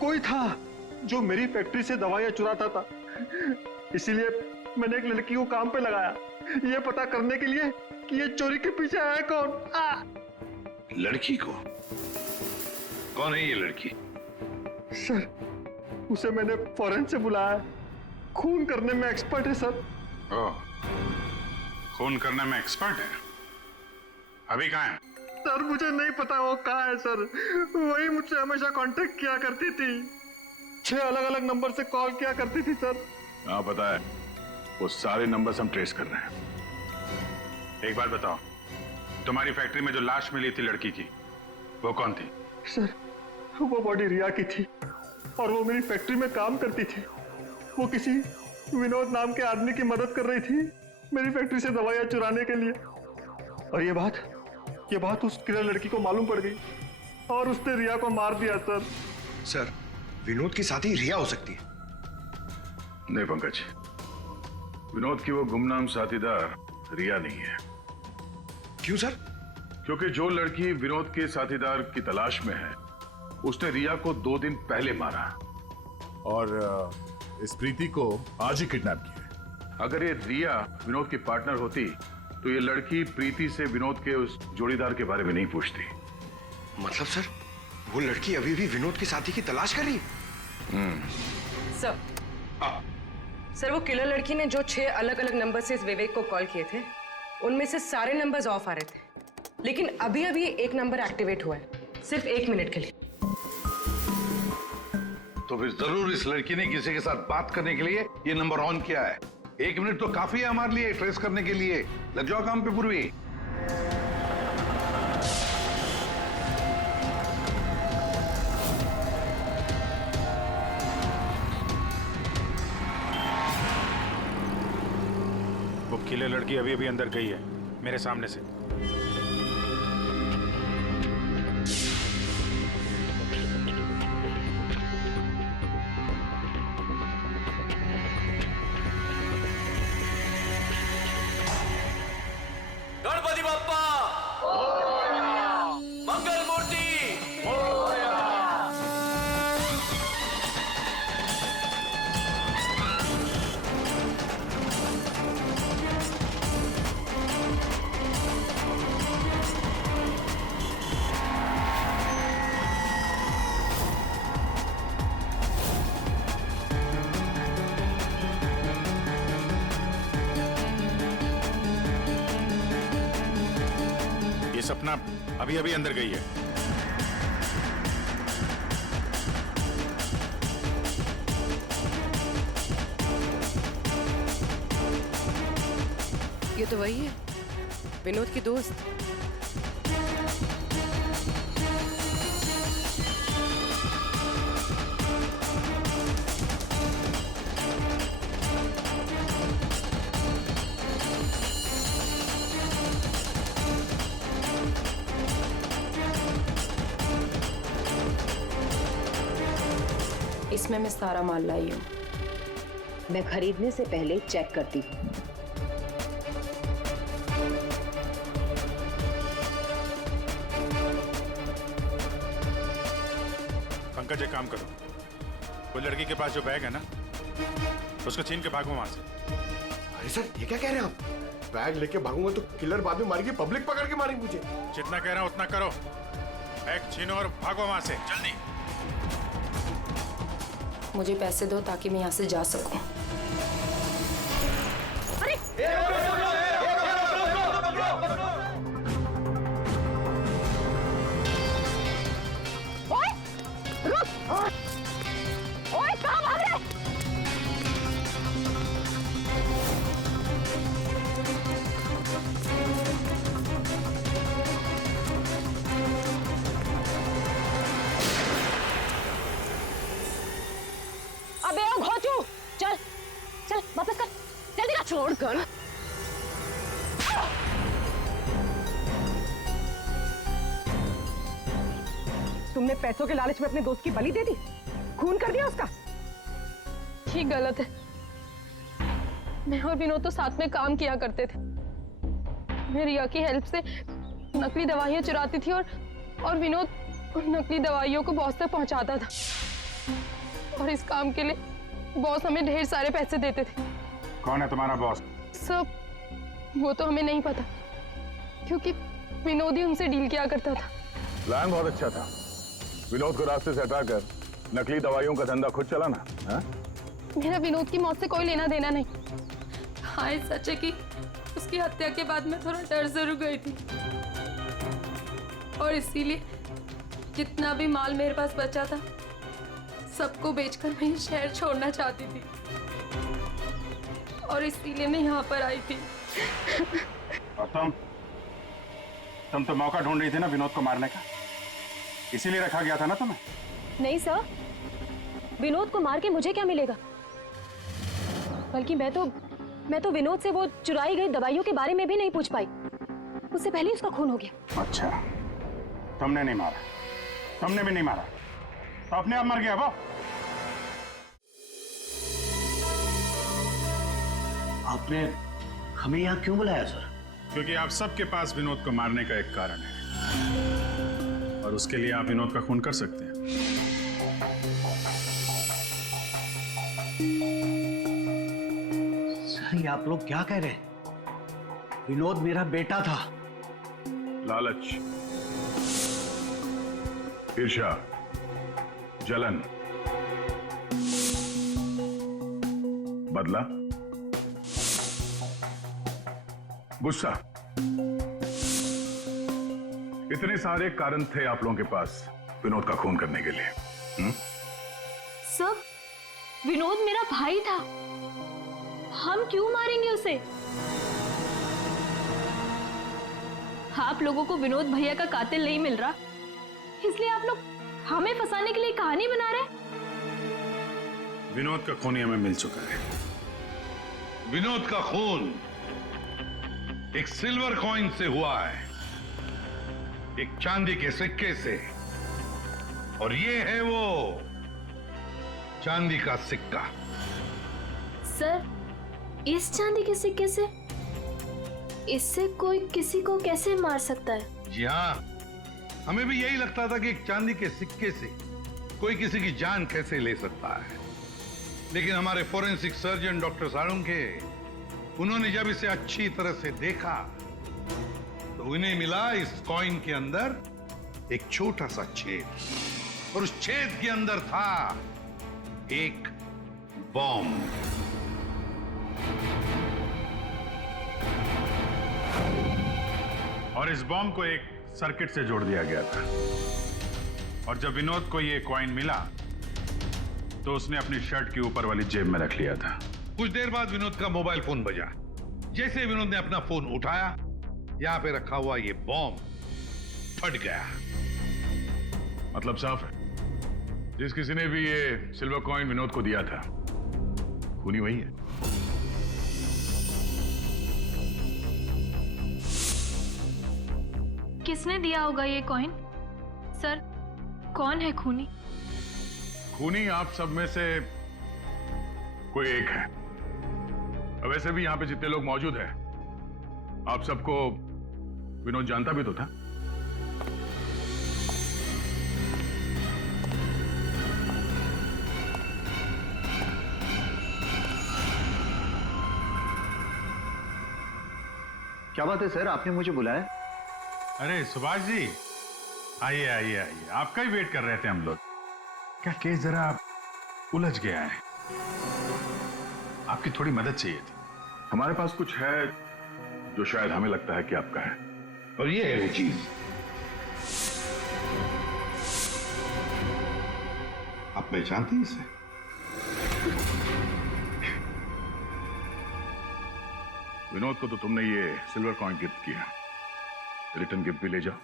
कोई था जो मेरी फैक्ट्री से दवाइयां चुराता था। इसीलिए मैंने एक लड़की को काम पे लगाया, ये पता करने के लिए कि ये चोरी के पीछे है कौन। लड़की को? कौन है ये लड़की? सर, उसे मैंने फॉरेन से बुलाया, खून करने में एक्सपर्ट है सर। ओह, खून करने में एक्सपर्ट है? अभी कहाँ है? सर मुझे नहीं पता वो कहाँ है सर, वही मुझसे हमेशा कांटेक्ट किया करती थी, 6 अलग अलग नंबर से कॉल किया करती थी सर। हाँ पता है, वो सारे नंबर्स हम ट्रेस कर रहे हैं। एक बात बताओ, तुम्हारी फैक्ट्री में जो लाश मिली थी लड़की की, वो कौन थी? सर वो बॉडी रिया की थी और वो मेरी फैक्ट्री में काम करती थी। वो किसी विनोद नाम के आदमी की मदद कर रही थी मेरी फैक्ट्री से दवाइयां चुराने के लिए, और ये बात उस किलर लड़की को मालूम पड़ गई और उसने रिया को मार दिया सर। सर, विनोद की साथी रिया हो सकती है। नहीं पंकज, विनोद की वो गुमनाम साथीदार रिया नहीं है। क्यों सर? क्योंकि जो लड़की विनोद के साथीदार की तलाश में है, उसने रिया को 2 दिन पहले मारा और इस प्रीति को आज ही किडनैप किया। अगर ये रिया विनोद की पार्टनर होती तो ये लड़की प्रीति से विनोद के उस जोड़ीदार के बारे में नहीं पूछती। मतलब सर, वो लड़की अभी भी विनोद के साथी की तलाश कर रही है? सर वो किलर लड़की ने जो 6 अलग अलग नंबर से इस विवेक को कॉल किए थे, उनमें से सारे नंबर्स ऑफ आ रहे थे, लेकिन अभी अभी एक नंबर एक्टिवेट हुआ है, सिर्फ 1 मिनट के लिए। तो फिर जरूर इस लड़की ने किसी के साथ बात करने के लिए ये नंबर ऑन किया है। 1 मिनट तो काफी है हमारे लिए ट्रेस करने के लिए। लग जाओ काम पे पूर्वी। वो किले लड़की अभी अभी अंदर गई है मेरे सामने से। गणपति बप्पा मंगल मूर्ति ये सपना अभी अभी अंदर गई है। ये तो वही है, विनोद की दोस्त। इसमें मैं सारा माल लाई हूँ। मैं खरीदने से पहले चेक करती हूँ। पंकज एक काम करो, वो लड़की के पास जो बैग है ना, उसको छीन के भागो वहां से। अरे सर, ये क्या कह रहे हैं आप? बैग लेके भागूंगा तो किलर बाद में मारेगी, पब्लिक पकड़ के मारेगी मुझे। जितना कह रहा हूं उतना करो, बैग छीनो और भागो वहां से जल्दी। मुझे पैसे दो ताकि मैं यहाँ से जा सकूं। अबे ओ घोचू, चल चल वापस कर, जल्दी कर। छोड़ कर। तुमने पैसों के लालच में अपने दोस्त की बलि दे दी, खून कर दिया उसका। ये गलत है। मैं और विनोद तो साथ में काम किया करते थे। मैं रिया की हेल्प से नकली दवाइयाँ चुराती थी और विनोद उन नकली दवाइयों को बॉस तक पहुंचाता था। और इस काम के लिए बॉस हमें ढेर सारे पैसे देते थे। कौन है तुम्हारा बॉस? सब वो तो हमें नहीं पता, क्योंकि विनोद ही उनसे डील किया करता था। प्लान बहुत अच्छा था, विनोद को रास्ते से हटाकर नकली दवाइयों का धंधा खुद चलाना। हाँ? मेरा विनोद की मौत से कोई लेना देना नहीं। हाँ, सच है कि उसकी हत्या के बाद मैं थोड़ा डर जरूर गई थी, और इसीलिए जितना भी माल मेरे पास बचा था सबको बेचकर मैं ये शहर छोड़ना चाहती थी, और इसीलिए मैं यहाँ पर आई थी। और तुम तो मौका ढूंढ रही थी ना विनोद को मारने का, इसीलिए रखा गया था ना तुम्हें? नहीं सर, विनोद को मार के मुझे क्या मिलेगा? बल्कि मैं तो विनोद से वो चुराई गई दवाइयों के बारे में भी नहीं पूछ पाई, उससे पहले ही उसका खून हो गया। अच्छा, तुमने नहीं मारा, तुमने भी नहीं मारा, तो अपने आप मर गया वो। आपने हमें यहाँ क्यों बुलाया सर? क्योंकि आप सबके पास विनोद को मारने का एक कारण है, और उसके लिए आप विनोद का खून कर सकते हैं। सर, ये आप लोग क्या कह रहे हैं? विनोद मेरा बेटा था। लालच, ईर्ष्या, जलन, बदला, गुस्सा, इतने सारे कारण थे आप लोगों के पास विनोद का खून करने के लिए। सब विनोद मेरा भाई था, हम क्यों मारेंगे उसे? आप लोगों को विनोद भैया का कातिल नहीं मिल रहा, इसलिए आप लोग हमें फंसाने के लिए कहानी बना रहे हैं। विनोद का खून हमें मिल चुका है। विनोद का खून एक सिल्वर कॉइन से हुआ है, एक चांदी के सिक्के से, और ये है वो चांदी का सिक्का। सर, इस चांदी के सिक्के से? इससे कोई किसी को कैसे मार सकता है? जी हाँ, हमें भी यही लगता था कि एक चांदी के सिक्के से कोई किसी की जान कैसे ले सकता है, लेकिन हमारे फोरेंसिक सर्जन डॉक्टर साळुंखे, उन्होंने जब इसे अच्छी तरह से देखा तो उन्हें मिला इस कॉइन के अंदर एक छोटा सा छेद, और उस छेद के अंदर था एक बॉम्ब। और इस बॉम्ब को एक सर्किट से जोड़ दिया गया था, और जब विनोद को ये कॉइन मिला तो उसने अपनी शर्ट के ऊपर वाली जेब में रख लिया था। कुछ देर बाद विनोद का मोबाइल फोन बजा। जैसे विनोद ने अपना फोन उठाया, यहां पे रखा हुआ ये बॉम्ब फट गया। मतलब साफ है, जिस किसी ने भी ये सिल्वर कॉइन विनोद को दिया था, खूनी वही है। किसने दिया होगा ये कॉइन? सर, कौन है खूनी? खूनी आप सब में से कोई एक है। वैसे भी यहां पे जितने लोग मौजूद हैं, आप सबको विनोद जानता भी तो था। क्या बात है सर, आपने मुझे बुलाया? अरे सुभाष जी, आइए आइए आइए, आपका ही वेट कर रहे थे हम लोग। क्या केस जरा उलझ गया है, आपकी थोड़ी मदद चाहिए थी। हमारे पास कुछ है जो शायद हमें लगता है कि आपका है, और ये है वो चीज। आप पहचानते हैं इसे? विनोद को तो तुमने ये सिल्वर कॉइन गिफ्ट किया, रिटर्न गिफ्ट भी ले जाओ।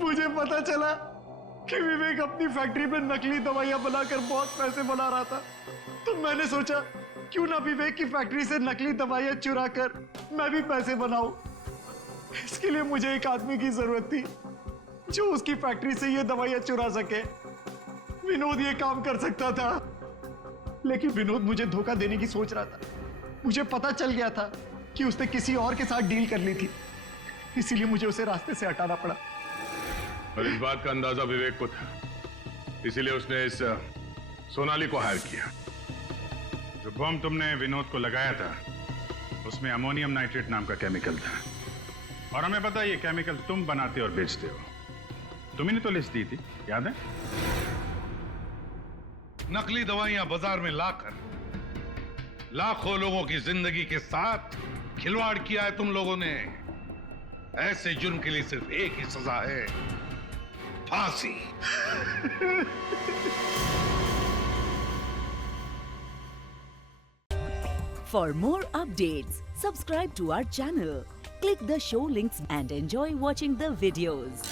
मुझे पता चला कि विवेक अपनी फैक्ट्री में नकली दवाइयां बनाकर बहुत पैसे बना रहा था, तो मैंने सोचा क्यों ना विवेक की फैक्ट्री से नकली दवाइयां चुरा कर मैं भी पैसे बनाऊं। इसके लिए मुझे एक आदमी की जरूरत थी जो उसकी फैक्ट्री से ये दवाइयां चुरा सके। विनोद ये काम कर सकता था, लेकिन विनोद मुझे धोखा देने की सोच रहा था। मुझे पता चल गया था कि उसने किसी और के साथ डील कर ली थी, इसीलिए मुझे उसे रास्ते से हटाना पड़ा। और इस बात का अंदाजा विवेक को था, इसीलिए उसने इस सोनाली को हायर किया। जो बम तुमने विनोद को लगाया था उसमें अमोनियम नाइट्रेट नाम का केमिकल था, और हमें पता है ये केमिकल तुम बनाते और बेचते हो। तुमने तो लिस्ट दी थी, याद है? नकली दवाइयां बाजार में लाकर लाखों लोगों की जिंदगी के साथ खिलवाड़ किया है तुम लोगों ने। ऐसे जुर्म के लिए सिर्फ एक ही सजा है, फांसी। For more updates, subscribe to our channel, click the show links and enjoy watching the videos.